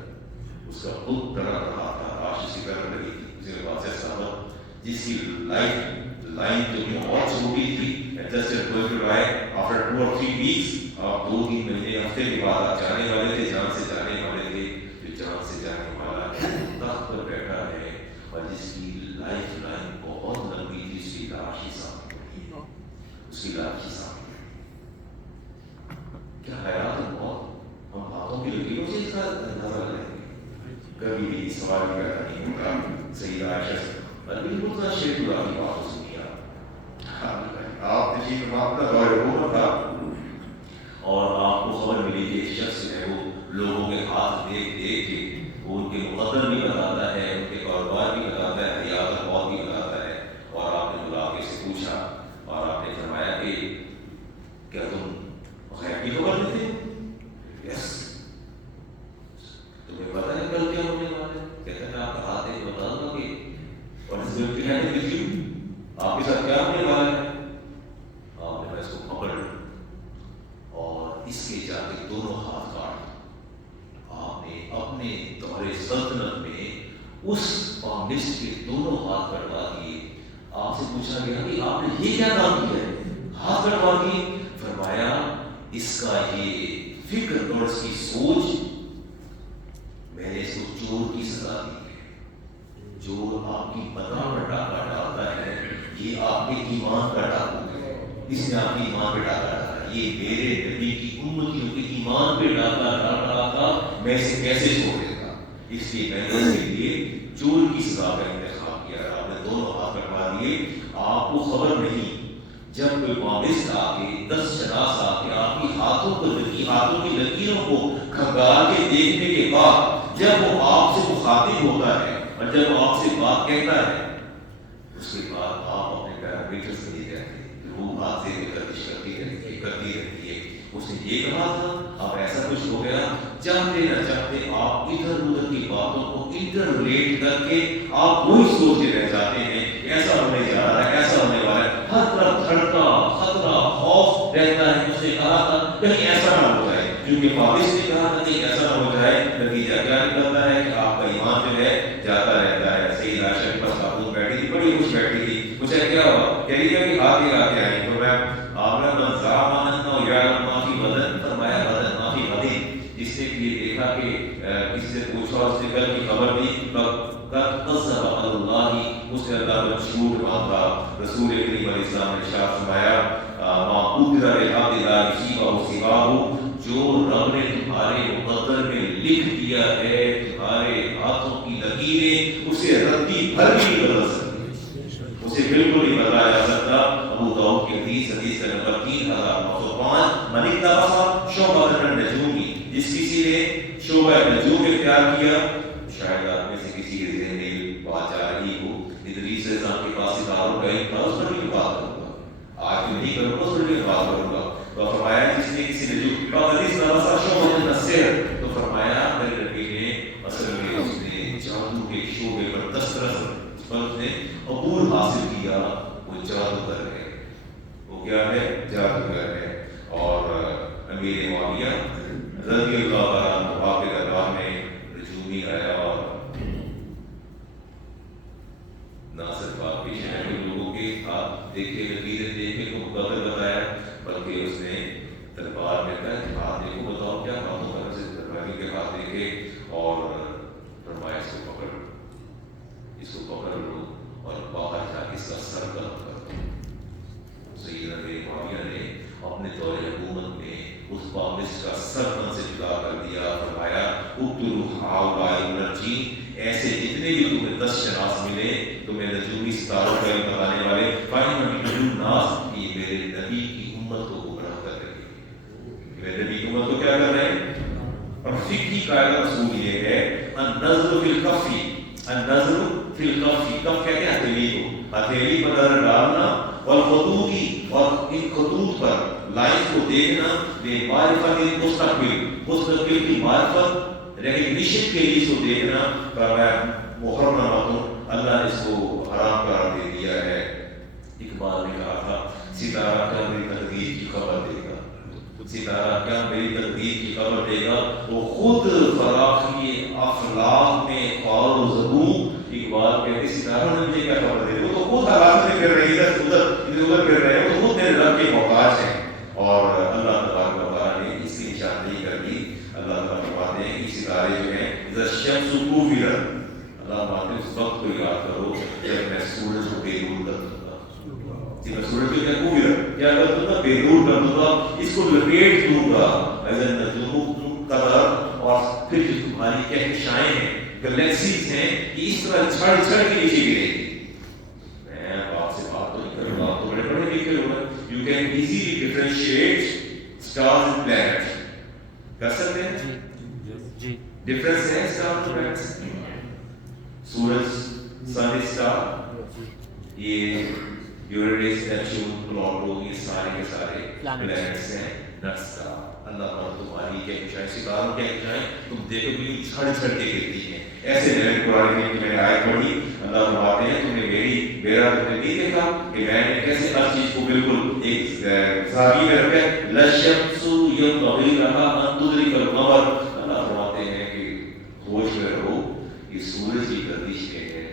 اس کا بت تڑپ رہا تھا, آش سی گردن لگی تھی. اسے بادشاہ صاحب جس کی لائف لائن جو کہ بہت چھوٹی تھی, just going to die after 2 or 3 weeks, آپ 2-3 مہینے ہفتے کے بعد آپ جانے والے تھے, جان سے جانے والے تھے. جو جان سے جانے والا تخت پر بیٹھا ہے اور جس کی لائف لائن بہت لمبی تھی, اس کی لاش ہی سامنے, اس کی لاش ہی سامنے. کیا حیات ہے بہت, ہم ہاتھوں کی لکیروں سے اس کا اندازہ لگائیں گے. کبھی بھی سوال پیدا نہیں ہوگا. سیدہ عائشہ بالکل نہ شیخ اللہ کی بات سنی آپ تشریف فرما, اپنا دور حکومت تھا اور آپ کو خبر ملی کہ ایک شخص ہے وہ لوگوں کے ہاتھ دیکھ دیکھ کے وہ ان کے مقدر بھی بتاتا ہے, ان کے کاروبار بھی بتاتا ہے, حیات الموت بھی بتاتا ہے. اور آپ نے بلا کے سے پوچھا اور آپ نے فرمایا کہ کیا تم غیب کی خبر دیتے ہو؟ یس. تمہیں پتہ ہے کل کیا ہونے والا ہے؟ کہتے ہیں میں آپ کا ہاتھ ایک بتا دوں گا کہ اور اس میں کیا ہے آپ کے ساتھ کیا ہونے والا ہے. آپ نے اس کو پکڑ اور اس کے جا کے دونوں ہاتھ کاٹ. آپ نے اپنے دور سلطنت میں اس پابلسٹ کے دونوں ہاتھ کٹوا دیے. آپ سے پوچھا گیا کہ آپ نے یہ کیا کام کیا ہے؟ ہاتھ کٹوا دیے. فرمایا اس کا یہ فکر اور اس کی سوچ میں نے اس کو چور کی سزا دی ہے. جو آپ کی پناہ پر ڈاکہ ڈالتا ہے یہ آپ کے ایمان کا ڈاکو ہے. اس نے آپ کے ایمان پہ ڈاکہ ڈالا. یہ میرے نبی کی امتیوں کے ایمان پہ ڈاکہ ڈال رہا تھا, میں اسے کیسے چھوڑ دیتا. اس لیے میں نے اس کے لیے چور کی سزا کا انتخاب کیا. آپ نے دونوں ہاتھ کٹوا دیے. آپ کو خبر نہیں جب کوئی پابلسٹ آ کے 10 شناس آ کے آپ کی ہاتھوں کی لکیروں کو کھنگال کے دیکھنے کے بعد جب وہ آپ سے مخاطب ہوتا ہے اور جب وہ آپ سے بات کہتا ہے اس کے بعد آپ اپنے پیرامیٹر سے نہیں رہتے. روح ہاتھ سے گردش کرتی رہتی ہے. اس نے یہ کہا تھا اب ایسا کچھ ہو گیا. چاہتے نہ چاہتے آپ ادھر ادھر کی باتوں کو انٹر ریلیٹ کر کے آپ وہی سوچتے رہ جاتے ہیں ایسا ہونے جا رہا ہے ایسا ہونے والا ہے. ہر طرف دھڑکا خطرہ خوف رہتا ہے. اس نے کہا تھا کہیں ایسا نہ ہو جائے, کیونکہ پابلسٹ نے کہا تھا کہ ایسا نہ ہو جائے. نتیجہ کیا نکلتا ہے کہ آپ کا ایمان جو ہے جاتا رہتا ہے. صحیح عائشہ کے پاس خاتون بیٹھی تھی, بڑی خوش بیٹھی تھی. پوچھا کیا ہوا؟ کہہ رہی ہے کہ ہاتھ آگے آئی. تو میں آپ نے معافی بدن فرمایا بدن معافی بدن. جس نے یہ دیکھا کہ کسی سے پوچھا اس نے کل کی خبر دی اللہ اس نے اللہ پر جھوٹ باندھا. رسول کریم علیہ السلام نے ارشاد فرمایا جو رب نے تمہارے مقدر میں لکھ دیا ہے تمہارے ہاتھوں کی لکیریں اسے رتی بھر بھی نہیں بدل سکتی, اسے بالکل نہیں بدلا جا سکتا. ابو داؤد کی حدیث کا نمبر 3905 من اتبع شعبۃ النجوم. جس کسی نے شعبہ نجوم اختیار کیا, شاید آپ میں سے کسی کے ذہن میں بات جا رہی ہو ادریس علیہ السلام کے پاس ستاروں کا ایک تھا, اس پر بھی بات کروں گا. آج نہیں کروں گا, اس پر بھی بات کروں گا. تو فرمایا جس نے کسی نے جو تو فرمایا میرے نبی نے اصل میں اس نے جادو کے شعبے پر دسترس پر اس نے عبور حاصل کیا. وہ جادوگر ہے. وہ کیا ہے؟ جادوگر ہے. اور امیر معاویہ رضی اللہ عنہ آپ کے دربار میں رجومی آیا اور نہ صرف آپ کے شہر کے لوگوں کے ہاتھ دیکھے لکیریں دیکھے کو مقدر بتایا بلکہ اس نے دربار میں کہا کہ ہاتھ دیکھو بتاؤ کیا باتوں پر سے درباری کے ہاتھ دیکھے اور فرمایا اس کو پکڑ لو اور باہر جا کے اس کا سر قلم کر دو. سیدنا امیر معاویہ نے اپنے دور حکومت میں اس پابلسٹ کا سر قلم سے جدا کر دیا. فرمایا اقتلوا هؤلاء النجوم, ایسے جتنے بھی تمہیں 10 شناس ملے تمہیں نجومی ستاروں کا علم بتانے والے فإنهم يضلون الناس, یہ میرے نبی کی امت کو گمراہ کر رہے ہیں. میرے نبی کی امت کو کیا کر رہے ہیں؟ اور فقہی قاعدہ اصول یہ ہے النظر فی الکف, النظر فی الکف, کف کہتے ہیں ہتھیلی کو, ہتھیلی پر نظر ڈالنا والخطوط, اور ان خطوط پر لائنز کو دیکھنا بے معرفت مستقبل, مستقبل کی معرفت ریکگنیشن کے لیے اس کو دیکھنا. فرمایا محرمات اللہ نے اس کو حرام قرار دے دیا ہے. اقبال نے کہا تھا ستارہ کیا میری تقدیر کی خبر دے گا, ستارہ کیا میری تقدیر کی خبر دے گا, وہ خود فراخی افلاق میں خوار و زبوں. اقبال کہتے ستارہ نے مجھے کیا خبر دے گا, وہ تو خود حالات میں پھر رہی ہے, ادھر پھر رہے ہیں, وہ خود میرے رب کے محتاج ہیں. اور اللہ تبارک و تعالیٰ نے اس کی نشاندہی کر دی. اللہ تعالیٰ فرماتے ہیں کہ ستارے جو ہیں اذا الشمس كورت, اللہ فرماتے ہیں اس وقت کو یاد کرو جب میں سورج کو بے نور کر دوں گا. میں سورج کو کیا کر دوں گا؟ بے نور کر دوں گا, اس کو لپیٹ دوں گا. اذا النجوم قدر, اور پھر جو تمہاری کہکشائیں ہیں گلیکسیز ہیں یہ اس طرح چھڑ چھڑ کے نیچے گرے گی. میں آپ سے بات تو نہیں کر رہا, آپ تو بڑے پڑھے لکھے لوگ ہیں. You can easily differentiate stars and planets. کر سکتے ہیں ڈفرنس ہے اسٹار اور پلانٹس. سورج سن اسٹار یہ یورینس، نیپچون، پلوٹو، یہ سارے کے سارے Planets. پلانٹس ہیں نٹس کا. اللہ پر تمہاری کیا اونچائی، ستاروں کیا اونچائی، تم دیکھو بھی چھڑ چھڑ کے گرتی ہیں. ایسے میں قرآن کی میں نے آیت پڑھی، اللہ فرماتے ہیں تم نے میرا تم نے نہیں دیکھا کہ میں نے کیسے ہر چیز کو بالکل ایک زاویے میں رکھا. لَلشَّمْسُ يَنبَغِي لَهَا أَن تُدْرِكَ الْقَمَرَ. اللہ فرماتے ہیں کہ ہوش میں رہو، یہ سورج کی گردش میں ہے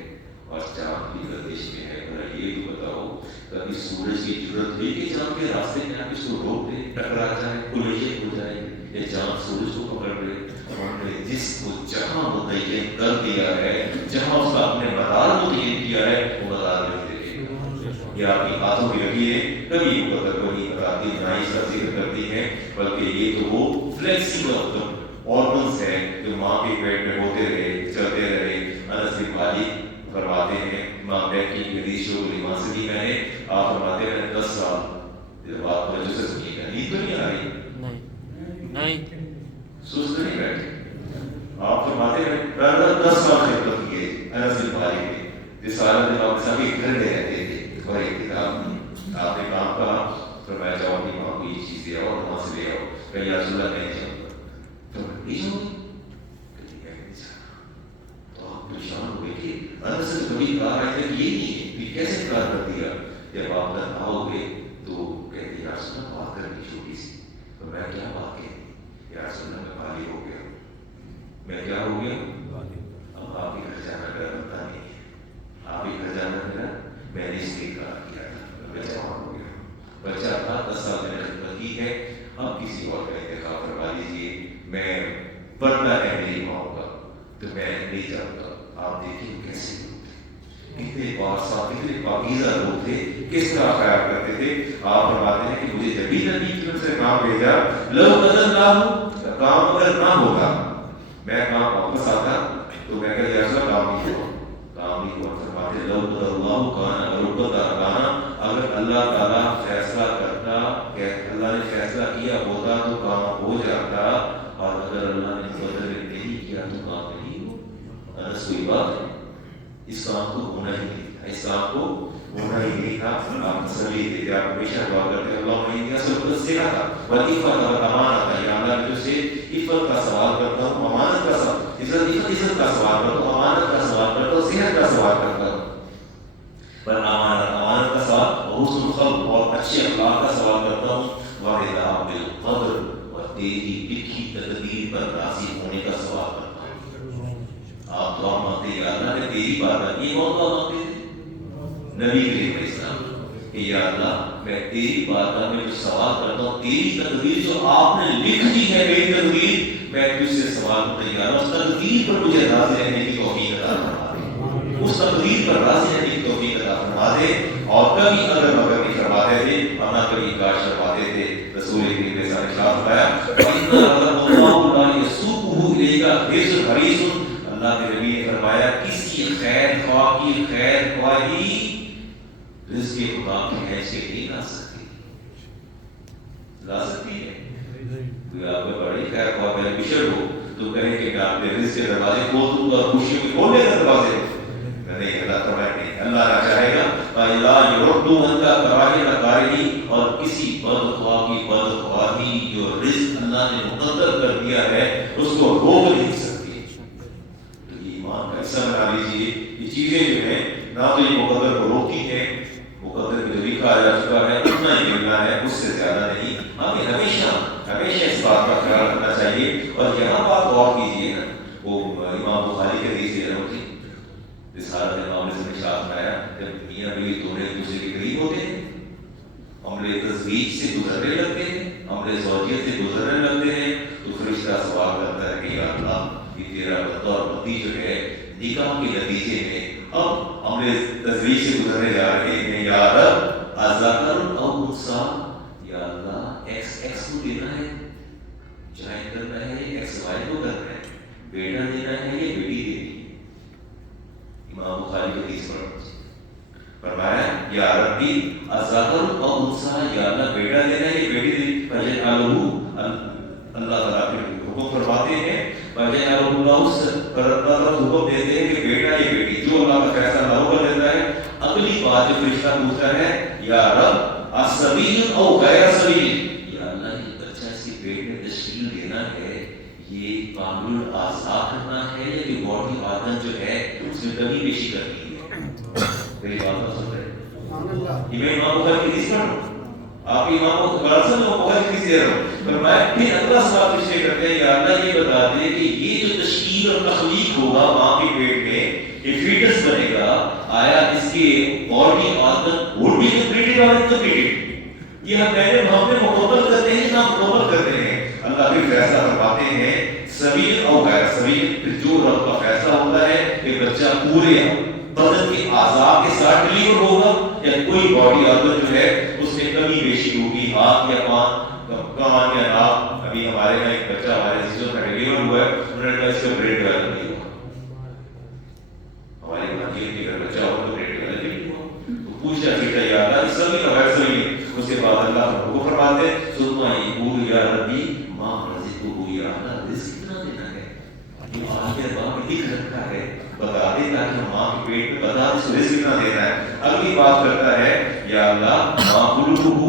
اور چاند کی گردش میں ہے. ذرا یہ بھی بتاؤ کبھی سورج کی ضرورت ہوئی کہ چاند کے راستے میں آپ اس کو روک دیں، ٹکرا جائے، کلیشن ہو جائے، یا چاند سورج کو پکڑ لے. انہوں نے جس کو جہاں متعین کر دیا ہے، جہاں اس کا اپنے مدار متعین کیا ہے، وہ مدار نہیں دے گا. یہ آپ کی ہاتھوں کی لکیریں کبھی مقدر کو نہیں بتاتی، نہ ہی اس کا ذکر کرتی ہیں، بلکہ یہ تو وہ فلیکسیبل آرگنز ہیں جو ماں کے پیٹ میں ہوتے رہے، چلتے رہے. انس بن مالک فرماتے ہیں، امام بیہقی کی حدیث جو ایمان سے بھی میں نے، آپ فرماتے ہیں 10 سال جب آپ کو جو سے سنی ہے، نیند تو نہیں آ رہی، نہیں سست نہیں بیٹھے. آپ فرماتے ہیں 10 سال خدمت کیے انس بن مالک نے، جس سال میں آپ سبھی گھر میں رہتے تھے. اور ایک کتاب آپ نے کام کہا، فرمایا جاؤ اپنی ماں کو یہ چیز دے آؤ، وہاں سے لے آؤ. کہ یا رسول اللہ نہیں جاؤں گا. تو نہیں جاؤں گا، تو آپ پریشان ہوئے کہ انس سے کبھی کہا رہے تھے کہ یہ نہیں ہے، یہ کیسے کار کر دیا. جب آپ گھر آؤ گے تو کہتے یا رسول اللہ بات کرنی چھوٹی سی. تو میں کیا بات کہتی، یا رسول اللہ میں خالی ہو گیا، میں کیا ہو گیا، اب آپ کے گھر جانا میرا بنتا نہیں ہے، آپ کے گھر جانا میرا، میں نے اس لیے کہا کیا تھا، میں جوان ہو گیا. بچہ تھا 10 سال میں نے خدمت کی ہے، اب کسی اور کا انتخاب کروا لیجیے، میں پڑھنا ہے میری ماں کا تو میں نہیں جاتا. آپ دیکھیں کیسے کتنے پاسا، کتنے پاکیزہ لوگ تھے، کس طرح خیال کرتے تھے. آپ فرماتے ہیں کہ مجھے جب بھی نبی کی طرف سے کام بھیجا، لو بدل نہ ہو، کام اگر نہ ہوگا، میں کام واپس آتا تو میں کہا جیسا کام نہیں ہوا، کام نہیں ہوا. فرماتے لو بدل اللہ کانا ربت ارکانا، اگر اللہ تعالیٰ فیصلہ کرتا کہ اللہ نے فیصلہ کیا ہوتا تو کام ہو جاتا، اور اگر اللہ نے بدل نہیں کیا تو کام نہیں ہو. انس کوئی بات ہے، اس کام کو ہونا ہی نہیں تھا، اس کام کو ہونا ہی نہیں تھا. آپ سبھی تھے، آپ ہمیشہ دعا کرتے اللہ میں اصل کو سیکھا تھا وظیفہ اور امانت ہے. یا اللہ میں تجھ سے عفت کا سوال کرتا ہوں، امانت کا سوال، عزت کا سوال کرتا ہوں، امانت کا سوال کرتا ہوں، صحت کا سوال کرتا ہوں. پر امانت کا سوال اور حسن الخلق اور اچھے اخلاق کا سوال کرتا ہوں. ورضا بالقدر، اور تیری لکھی تقدیر پر راضی ہونے کا سوال کرتا ہوں. آپ دعا مانگتے یا اللہ نے تیری بات یہ بہت دعا مانگتے تھے نبی کریم علیہ السلام کہ یا اللہ میں تیری بارگاہ میں جو سوال کرتا ہوں، تیری تقدیر جو آپ نے لکھ دی ہے، میری تقدیر، میں تجھ سے سوال کو تیار ہوں. اس تقدیر پر مجھے راضی رہنے کی توفیق عطا فرما دے، اس تقدیر پر راضی رہنے کی توفیق عطا فرما دے. اور کبھی اگر نہیں فرماتے تھے، ورنہ کبھی کاش فرماتے تھے. رسول کریم نے سارے ارشاد فرمایا وَإِنَّ اللَّهُ لَا يَسُوقُهُ إِلَيْكَ حِرْصٌ حَرِيصٌ. اللہ کے نبی نے فرمایا کسی خیر خواہ کی خیر خواہی رزق خدا کی حیث سے نہیں لا سکتی، لا سکتی ہے. کوئی آپ کو بڑی خیر خواہ میرے بشر ہو تو کہیں کہ میں آپ کے رزق کے دروازے کھول دوں گا، خوشیوں کے کھولنے کے دروازے. نہیں، اللہ فرمائے نہیں، اللہ نہ چاہے گا فَإِلَا يُرَدُّ أَنْتَ كَرَاهِيَةَ كَارِهِ. اور کسی بدخواہ کی بدخواہی جو رزق اللہ نے مقدر کر دیا ہے اس کو روک نہیں سکتی. تو ایمان کا حصہ بنا لیجیے. یہ چیزیں جو ہیں نہ تو یہ مقدر کو روکتی ہیں، مقدر میں جو لکھا جا چکا ہے اتنا ہی ملنا ہے، اس سے زیادہ نہیں. ہمیں ہمیشہ اس بات کا خیال رکھنا چاہیے. اور یہاں بات غور کیجیے نا، وہ امام بخاری کے حدیث ہے نا، رسالت معاملے سے نشاط آیا جب میاں بیوی دونوں ایک دوسرے کے قریب ہوتے ہیں، عمل تزویج سے گزرنے لگتے ہیں، عمل زوجیت سے گزرنے لگتے ہیں، تو فرشتہ سوال کرتا ہے کہ یا اللہ یہ تیرا بندہ اور بندی جو ہے نکاح کے نتیجے میں اب عمل تزویج سے گزرنے جا رہے ہیں، یا رب اذکر او انثی، یا اللہ ایکس کو دینا ہے، جوائن کرنا ہے، ایکس وائی کو کرنا ہے، بیٹا دینا ہے یا بیٹی دینی ہے. امام بخاری کے حدیث پر فرمایا یا ربی اذکر او انثی، یا اللہ بیٹا دینا ہے یا بیٹی دینی. فجعلہ اللہ تعالیٰ پھر حکم فرماتے ہیں، فجعلہ اللہ حکم دیتے ہیں کہ بیٹا یا بیٹی، جو اللہ کا فیصلہ لاگو کر دیتا ہے. اگلی بات جو فرشتہ پوچھتا ہے سبیل او غیر سبیل، یا اللہ یہ بچہ اس کے پیٹ میں تشکیل دینا ہے، یہ کامل آزاد کرنا ہے یا کہ باڈی آرگن جو ہے اس میں کمی بیشی کرنی ہے؟ میری بات کو سن رہے ہیں؟ یہ میں امام بخاری کی حدیث پڑھ رہا ہوں، آپ امام بخاری کی حدیث دے رہا ہوں، پر میں پھر اللہ سے بات پوچھنے کرتے ہیں، یا اللہ یہ بتا دے کہ یہ جو تشکیل اور تخلیق ہوگا ماں کے پیٹ میں، یہ فیٹس بنے گا، آیا اس کے body organ would be completed اور انکمپلیٹڈ؟ یہ ہم نے مکمل کرتے ہیں، ہم مکمل کرتے ہیں۔ اللہ پھر فیصلہ کرواتے ہیں سبیل او غیر سبیل، پھر جو رب کا فیصلہ ہوتا ہے کہ بچہ پورے بدن کے اعضاء کے ساتھ ڈلیور ہوگا یا کوئی باڈی آرگن جو ہے اس میں کمی بیشی ہوگی، ہاتھ یا کان یا ناک۔ ابھی ہمارے یہاں ایک بچہ ہمارے سسٹر کا ڈلیور ہوا ہے، انہوں نے کہا اس کا بریڈ ڈیولپ نہیں ہوا، ہماری بھانجی کے گھر بچہ ہو تو بریڈ ڈیولپ نہیں ہوا، تو پوچھا پھر یا اللہ اس سبھی کا غیر سبیل۔ اس کے بعد اللہ ہم کو فرماتے ہیں ثم یقول یا ربی ما رزقه، یا اللہ رزق کتنا دینا ہے، یہ آگے باپ لکھ رکھا ہے، بتا دے تاکہ ہم ماں کے پیٹ میں بتا دے رزق کتنا دینا ہے۔ اگلی بات کرتا ہے یا اللہ ما خلقه،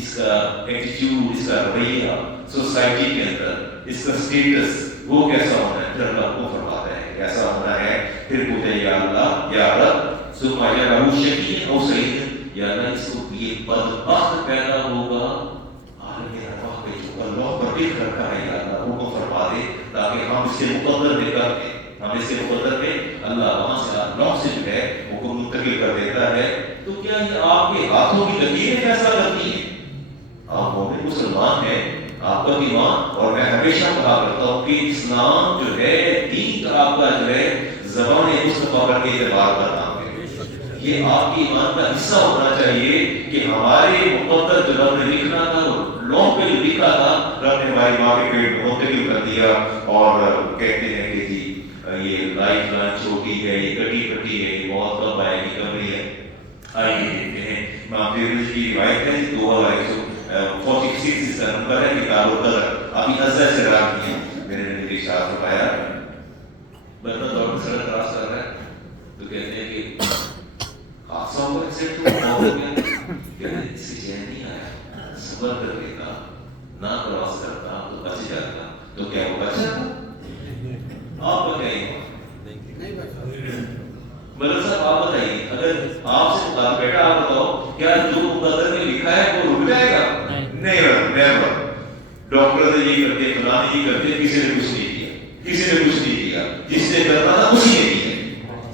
اس کا ایٹیٹیوڈ، اس کا رویہ سوسائٹی کے اندر، اس کا اسٹیٹس وہ کیسا ہونا ہے، پھر اللہ کو فرماتا ہے کیسا ہونا ہے۔ پھر پوچھے یا اللہ یا رب ثم یجعلہ شقیٰ او سعیدا، یا اللہ اس کو یہ بدبخت پیدا ہوگا عالم ارواح پہ جو اللہ پر لکھ رکھا ہے، یا اللہ وہ کو فرما دے تاکہ ہم اس کے مقدر میں کر کے، ہم اس کے مقدر میں اللہ وہاں سے اللہ سے جو ہے وہ کو منتقل کر دیتا ہے۔ تو کیا یہ آپ کے ہاتھوں کی لکیریں فیصلہ کرتی ہیں؟ آپ مومن مسلمان ہیں، آپ کا ایمان، اور میں ہمیشہ کہا کرتا ہوں کہ اسلام جو ہے دین کا آپ کا جو ہے زبان مصطفیٰ پر کے اعتبار کا نام ہے، یہ آپ کی ایمان کا حصہ ہونا چاہیے کہ ہمارے مقدر جو رب نے لکھنا تھا، لوح پہ جو لکھا تھا رب نے ہماری ماں کے پیٹ میں منتقل کر دیا، اور کہتے ہیں کہ جی یہ لائف لائن چھوٹی ہے، یہ کٹی کٹی ہے، یہ بہت کم آئے گی، کمری ہے۔ آئیے دیکھتے ہیں امام ترمذی کی روایت ہے 2146 اس کا نمبر ہے، کتاب القدر، ابھی ازر سے رات کی میرے نبی کے ساتھ فرمایا، بندہ ڈاکٹر سڑک کراس کر رہا ہے تو کہتے ہیں کہ حادثہ ہوا ایکسیڈنٹ ہوا، ہو گیا، کہتے ہیں اس کی چین نہیں آیا، صبر کر لیتا، نہ کراس کرتا تو بچ جاتا، تو کیا وہ بچ جاتا؟ آپ بتائیے مدر صاحب، آپ بتائیے اگر آپ سے بات بیٹا آپ بتاؤ کیا جو مقدر میں لکھا ہے وہ رک جائے گا؟ نہیں، ڈاکٹر نے یہ کرتے، فلاں یہ کرتے، کسی نے کچھ نہیں کیا، کسی نے کچھ نہیں کیا، جس نے کرنا تھا اسی نے کیا،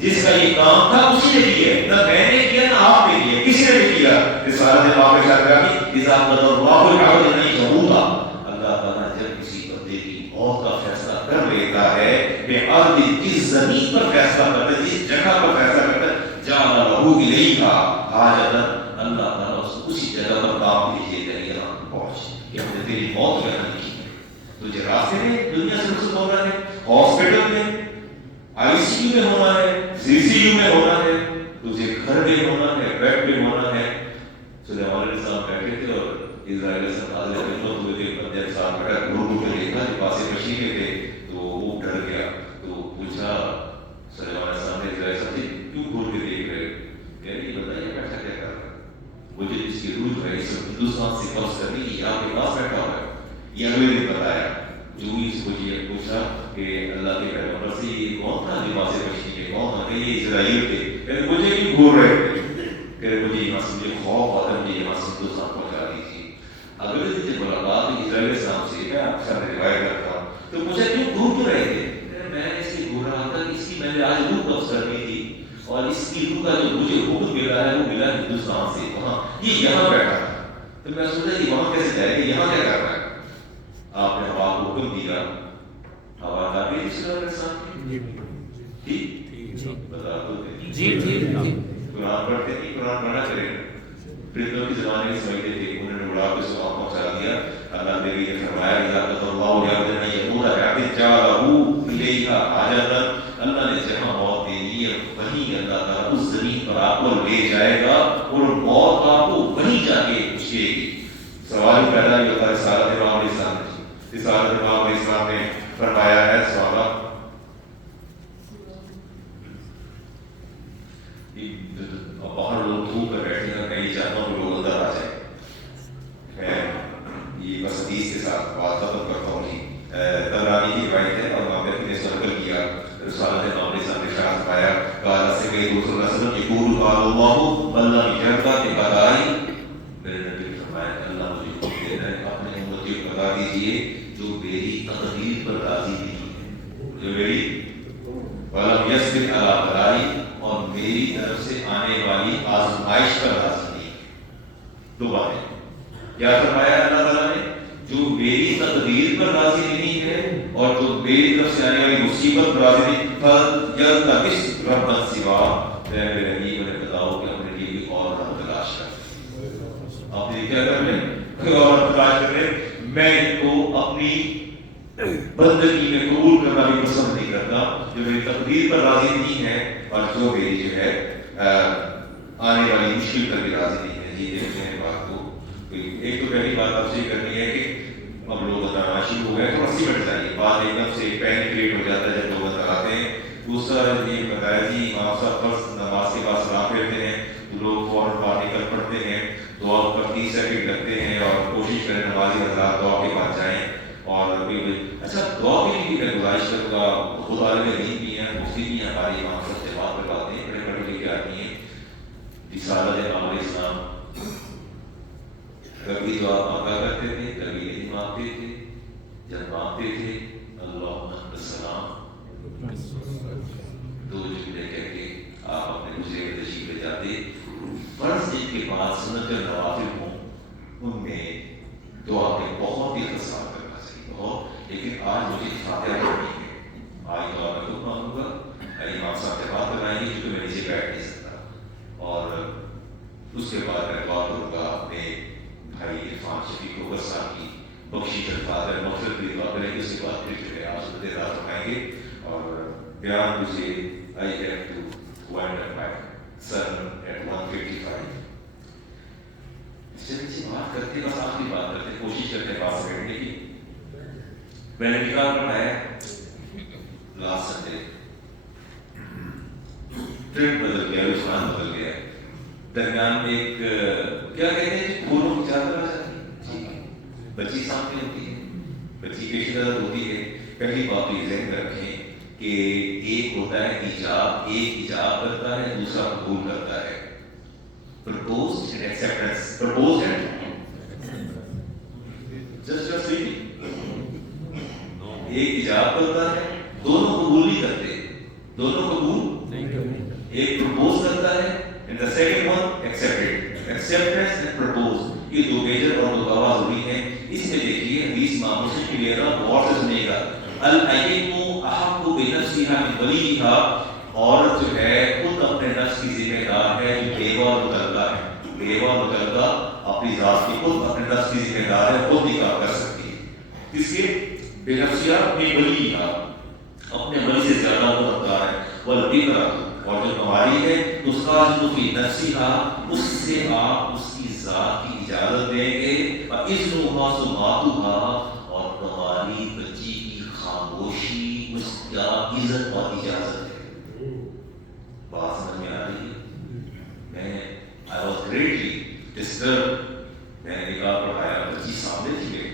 جس کا یہ کام تھا اسی نے کیا، نہ میں نے کیا نہ آپ نے کیا، کسی نے نہیں کیا۔ رسالہ نے آپ کے ساتھ کہا کہ اذا قضى الله الامر نہیں ہوگا، اللہ تعالیٰ جب کسی بندے کی موت کا فیصلہ کر لیتا ہے، بے ارض جس زمین پر فیصلہ کرتا ہے، جس جگہ پر فیصلہ کرتا ہے، جعل له الیہا حاجتا، اللہ تعالیٰ اس کو اسی جگہ پر کام بھیجے گا، یہاں پہنچ کہ ہم نے تیری موت یہاں لکھی ہے، تجھے راستے میں دنیا سے رخصت ہونا ہے، ہاسپٹل میں، آئی سی یو میں ہونا ہے، سی سی یو میں ہونا ہے، تجھے گھر میں ہونا ہے، بیڈ پہ ہونا ہے۔ سلیمان علیہ السلام بیٹھے تھے اور اسرائیل علیہ السلام حاضر خدمت ہوئے تھے، بندے کے ساتھ بیٹھا گھور کے دیکھا جو پاس مشین میں تھے تو وہ ڈر گیا، تو پوچھا سلیمان علیہ السلام نے اسرائیل صاحب سے کیوں گھور کے دیکھ رہے ہو؟ کہہ رہے یہ بتائیے بیٹھا کیا کر رہا ہے، مجھے جس کی روح ہے اس ہندوستان سے قبض کرنی، یہ آپ کے پاس بیٹھا ہوا ہے۔ یہ اگلے دن بتایا جو ہی اس کو یہ پوچھا کہ اللہ کے پیغمبر سے یہ کون تھا جو پاس مشین کے کون تھا؟ یہ اسرائیل تھے۔ کہتے مجھے کیوں گھور رہے تھے؟ کہ مجھے یہاں سے مجھے خوف آتا ہے، مجھے یہاں سے ہندوستان پہنچا دیجیے۔ اگلے دن جب ملاقات ہوئی اسرائیل السلام سے، میں آپ کے ساتھ روایت کرتا ہوں، تو مجھے کیوں گھور کیوں رہے تھے؟ میں اس لیے گھور رہا تھا کہ اس کی میں نے آج روح قبض کرنی تھی، اور اس کی روح کا جو مجھے حکم ملا ہے وہ ملا ہندوستان سے، وہاں یہ یہاں بیٹھا تھا، تو میں سوچا کہ وہاں کیسے جائے گا، یہاں کیا کر رہا ہے؟ آپ نے ہوا کو حکم دیا، ہوا کا بھی اسرائیل السلام ٹھیک بتا دو جی قرآن پڑھتے نہیں، قرآن پڑھنا کرے، پرندوں کی زبان میں سمجھتے تھے، انہوں نے اڑا کے سوا پہنچا دیا۔ اللہ نے بھی یہ فرمایا اذا قضى الله امرا ان يكون بعبد جعله اليها حاجتا، اللہ نے جہاں موت دینی ہے وہیں اللہ تعالیٰ اس زمین پر آپ کو لے جائے گا، اور موت آپ کو وہیں جا کے پوچھے گی۔ سوال پیدا یہ ہوتا ہے رسالت امام علیہ السلام نے، رسالت امام علیہ السلام نے فرمایا ہے سوالہ باہر لوگ دھوپ کر بیٹھے ہیں، میں نہیں چاہتا ہوں کہ لوگ اندر آ جائیں، فرمایا کہ اللہ مجھے حکم دے رہا ہے کہ اپنے امتیوں کو بتا دیجیے جو میری تقدیر پر راضی نہیں ہے، جو میری وَلَمْ يَصْبِرْ عَلَىٰ بَلَائِي اور میری طرف سے آنے والی آزمائش پر راضی نہیں ہے۔ دو باتیں کیا فرمایا اللہ تعالیٰ نے؟ جو میری تقدیر پر راضی نہیں ہے اور جو میری طرف سے آنے والی مصیبت پر راضی نہیں، فَلْيَلْتَمِسْ رَبًّا سِوَاهُ، میرے نبی نے بتاؤ کہ اپنے لیے کوئی اور رب تلاش کر، اپنے کیا کر لیں، کوئی اور رب تلاش کر لیں۔ میں ان کو اپنی بندگی میں قبول کرنا بھی پسند نہیں کرتا جو میری تقدیر پر راضی نہیں ہے اور جو میری جو ہے آنے والی مشکل پر بھی راضی نہیں ہے۔ جی دیکھتے ہیں بات کو، ایک تو پہلی بات آپ سے یہ کرنی ہے کہ اب لوگ بتانا شروع ہو گئے تو اسی بٹ جائیے، بات ایک دم سے پینک کریٹ ہو جاتا ہے جب لوگ بتاتے ہیں۔ دوسرا یہ بتایا جی امام صاحب فرض نماز کے بعد سلام پھیرتے ہیں تو لوگ فوراً باہر نکل پڑتے ہیں، دعا پر 30 سیکنڈ لگتے ہیں اور کوشش کریں نمازی حضرات دعا کے بعد جائیں۔ اور اچھا دعا کے لیے میں گزارش کروں گا، خود عالم دین بھی ہیں، مفتی بھی ہیں، ہماری امام صاحب سے بات کرواتے ہیں، بڑے بڑے لے کے آتی ہیں رسالۃ امام علیہ السلام، کبھی دعا مانگا کرتے تھے کبھی نہیں مانگتے تھے، جب مانگتے تھے اللہم انت السلام، دو جملے کہہ کے آپ اپنے دوسرے میں تشریف لے جاتے۔ فرض جن کے بعد سنت نوافل ہوں ان میں دعا کے بہت ہی اختصار کرنا چاہیے بہت، لیکن آج مجھے فاتحہ پڑھنی ہے، آج دعا میں خود مانگوں گا، امام صاحب سے بات کرائیں گے کیونکہ میں نیچے بیٹھ نہیں سکتا، اور اس کے بعد میں دعا کروں گا اپنے بھائی عرفان شفیق کوکر صاحب کی بخشش الفاظ مغفرت کی دعا کریں گے، اس کے بعد پھر جو ہے آپ سنت دعا فرمائیں گے اور بیان مجھے I have to wind up my sermon at 1:55۔ اس سے بات کرتے بس آخری بات کرتے کوشش کرتے ہیں پاس بیٹھنے کی۔ میں نے نکاح پڑھایا لاسٹ سنڈے، ٹرینڈ بدل گیا، رجحان بدل گیا، درمیان میں ایک کیا کہتے ہیں پھولوں کی چادر آ جاتی ہے، بچی سامنے ہوتی ہے، بچی پیش نظر ہوتی ہے۔ پہلی بات یہ ذہن میں رکھیں کہ ایک ہوتا ہے ایجاب، ایک ایجاب کرتا ہے دوسرا قبول کرتا ہے، proposed and acceptance، proposed and just ایک ایجاب کرتا ہے، دونوں قبول نہیں کرتے، دونوں قبول نہیں کرتے، ایک پرپوز کرتا ہے and the second one accepted، acceptance and propose، یہ دو میجر اور دو گواہ ضروری ہیں۔ اس میں دیکھیے حدیث امام مسلم کی لیے غور سے سنیے گا، الایم احق بنفسها من ولیھا، عورت جو ہے خود اپنے نفس کی ذمہ دار ہے، جو بیوہ مطلقہ ہے، بیوہ مطلقہ اپنی ذات کی خود اپنے نفس کی ذمہ دار ہے، خود نکاح کر سکتی ہے۔ اس کے بنفسها من ولیھا، اپنے ولی سے زیادہ وہ حقدار ہے، والبکرہ، اور جو ہماری ہے اس کا جو فی نفسها، اس سے آپ اس کی ذات کی اجازت دیں گے، وَإِذْنُهَا سُمَاتُهَا، اور تمہاری بچی کی خاموشی اس کا عزت اور اجازت ہے۔ بات سمجھ میں آ رہی ہے؟ I was greatly disturbed، میں نے نکاح پڑھایا، بچی سامنے تھی میرے،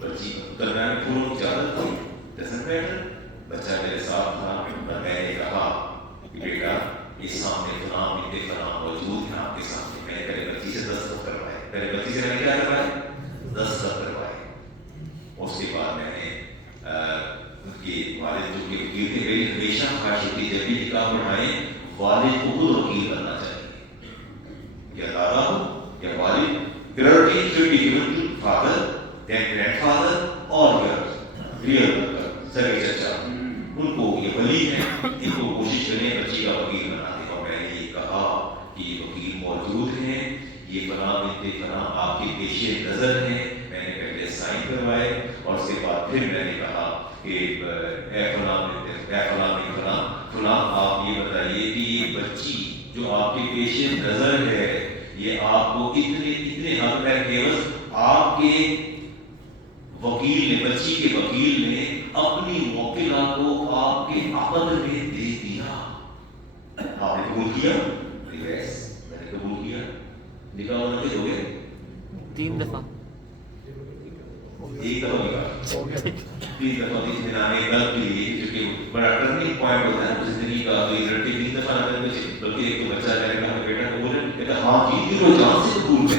بچی درمیان میں پھولوں کی عادت تھی، doesn't matter، بچہ میرے ساتھ تھا، اور میں نے کہا کہ بیٹا یہ سامنے فلاں بنت فلاں موجود ہے آپ کے سامنے، میں نے پہلے بچی سے دستخط کروائے، پہلے بچی سے میں نے کیا کروائے؟ دستخط کروائے۔ اس کے بعد میں نے ان کے والد جو کہ وکیل تھے، میری ہمیشہ خواہش ہوتی جب بھی نکاح پڑھائیں والد کو خود وکیل بننا چاہیے، یا دادا ہو یا والد، priority should be given to father, then grandfather اور ریئل سگے چچا، ان کو یہ ولی ہیں، ان کو کوشش کریں بچی کا وکیل بنا دیں۔ اور میں نے یہ کہا کہ یہ وکیل موجود ہیں، یہ فلاں بنت فلاں آپ کے پیش نظر ہیں، میں نے پہلے سائن کروائے اور اس کے بعد پھر میں نے کہا کہ اے فلاں بنت اے فلاں بنت فلاں فلاں، آپ یہ بتائیے کہ یہ بچی جو آپ کے پیش نظر ہے یہ آپ کو اتنے حق ہے کہ آپ کے وکیل نے، بچی کے وکیل نے اپنی موکلہ کو آپ کے عقد میں دے دیا۔ آپ نے قبول کیا؟ یس، میں نے قبول کیا۔ نکاح ہونے کے ہو گئے 3 دفعہ، ایک دفعہ نکاح، 3 دفعہ اطمینان قلب کے لیے، جو کہ بڑا ٹرننگ پوائنٹ ہوتا ہے زندگی کا۔ تو یہ لڑکے 3 دفعہ نہ کرنے، بلکہ ایک تو بچہ جائے گا بیٹا قبول ہے، کہتا ہاں جی وہ جان سے قبول ہے،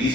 20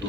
2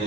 2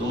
2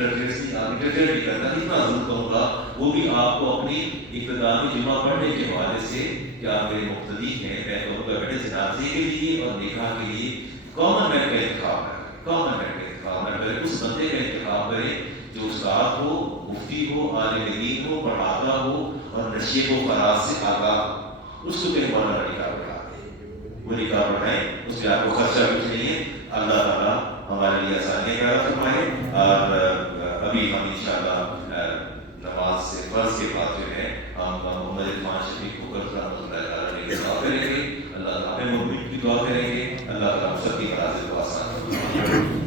انٹرفیئر نہیں کرنا. اتنا ضرور کہوں گا وہ بھی آپ کو اپنی اختتامی جمعہ پڑھنے کے حوالے سے کہ آپ میرے مقتدی ہیں، میں کہوں گا بیٹے جنازے کے لیے اور نکاح کے لیے کامن مین کا انتخاب کریں. کامن مین کا انتخاب کریں، اس بندے کا انتخاب کریں جو استاد ہو، مفتی ہو، عالم دین ہو، پڑھاتا ہو اور نشے و فراز سے آگاہ ہو. اس کو کہیں مولانا نکاح بڑھاتے وہ نکاح بڑھائیں، اس میں آپ کو خرچہ کچھ نہیں ہے. اللہ تعالیٰ ہمارے لیے آسانیاں پیدا فرمائے. اور ابھی ہم انشاءاللہ نماز سے فرض کے بعد جو ہے ہم محمد عرفان شفیق کو رحمۃ اللہ تعالیٰ کی دعا کریں گے. اللہ تعالیٰ ہمیں مومن کی دعا کریں گے. اللہ تعالیٰ ہم سب کی منازل کو آسان فرمائے.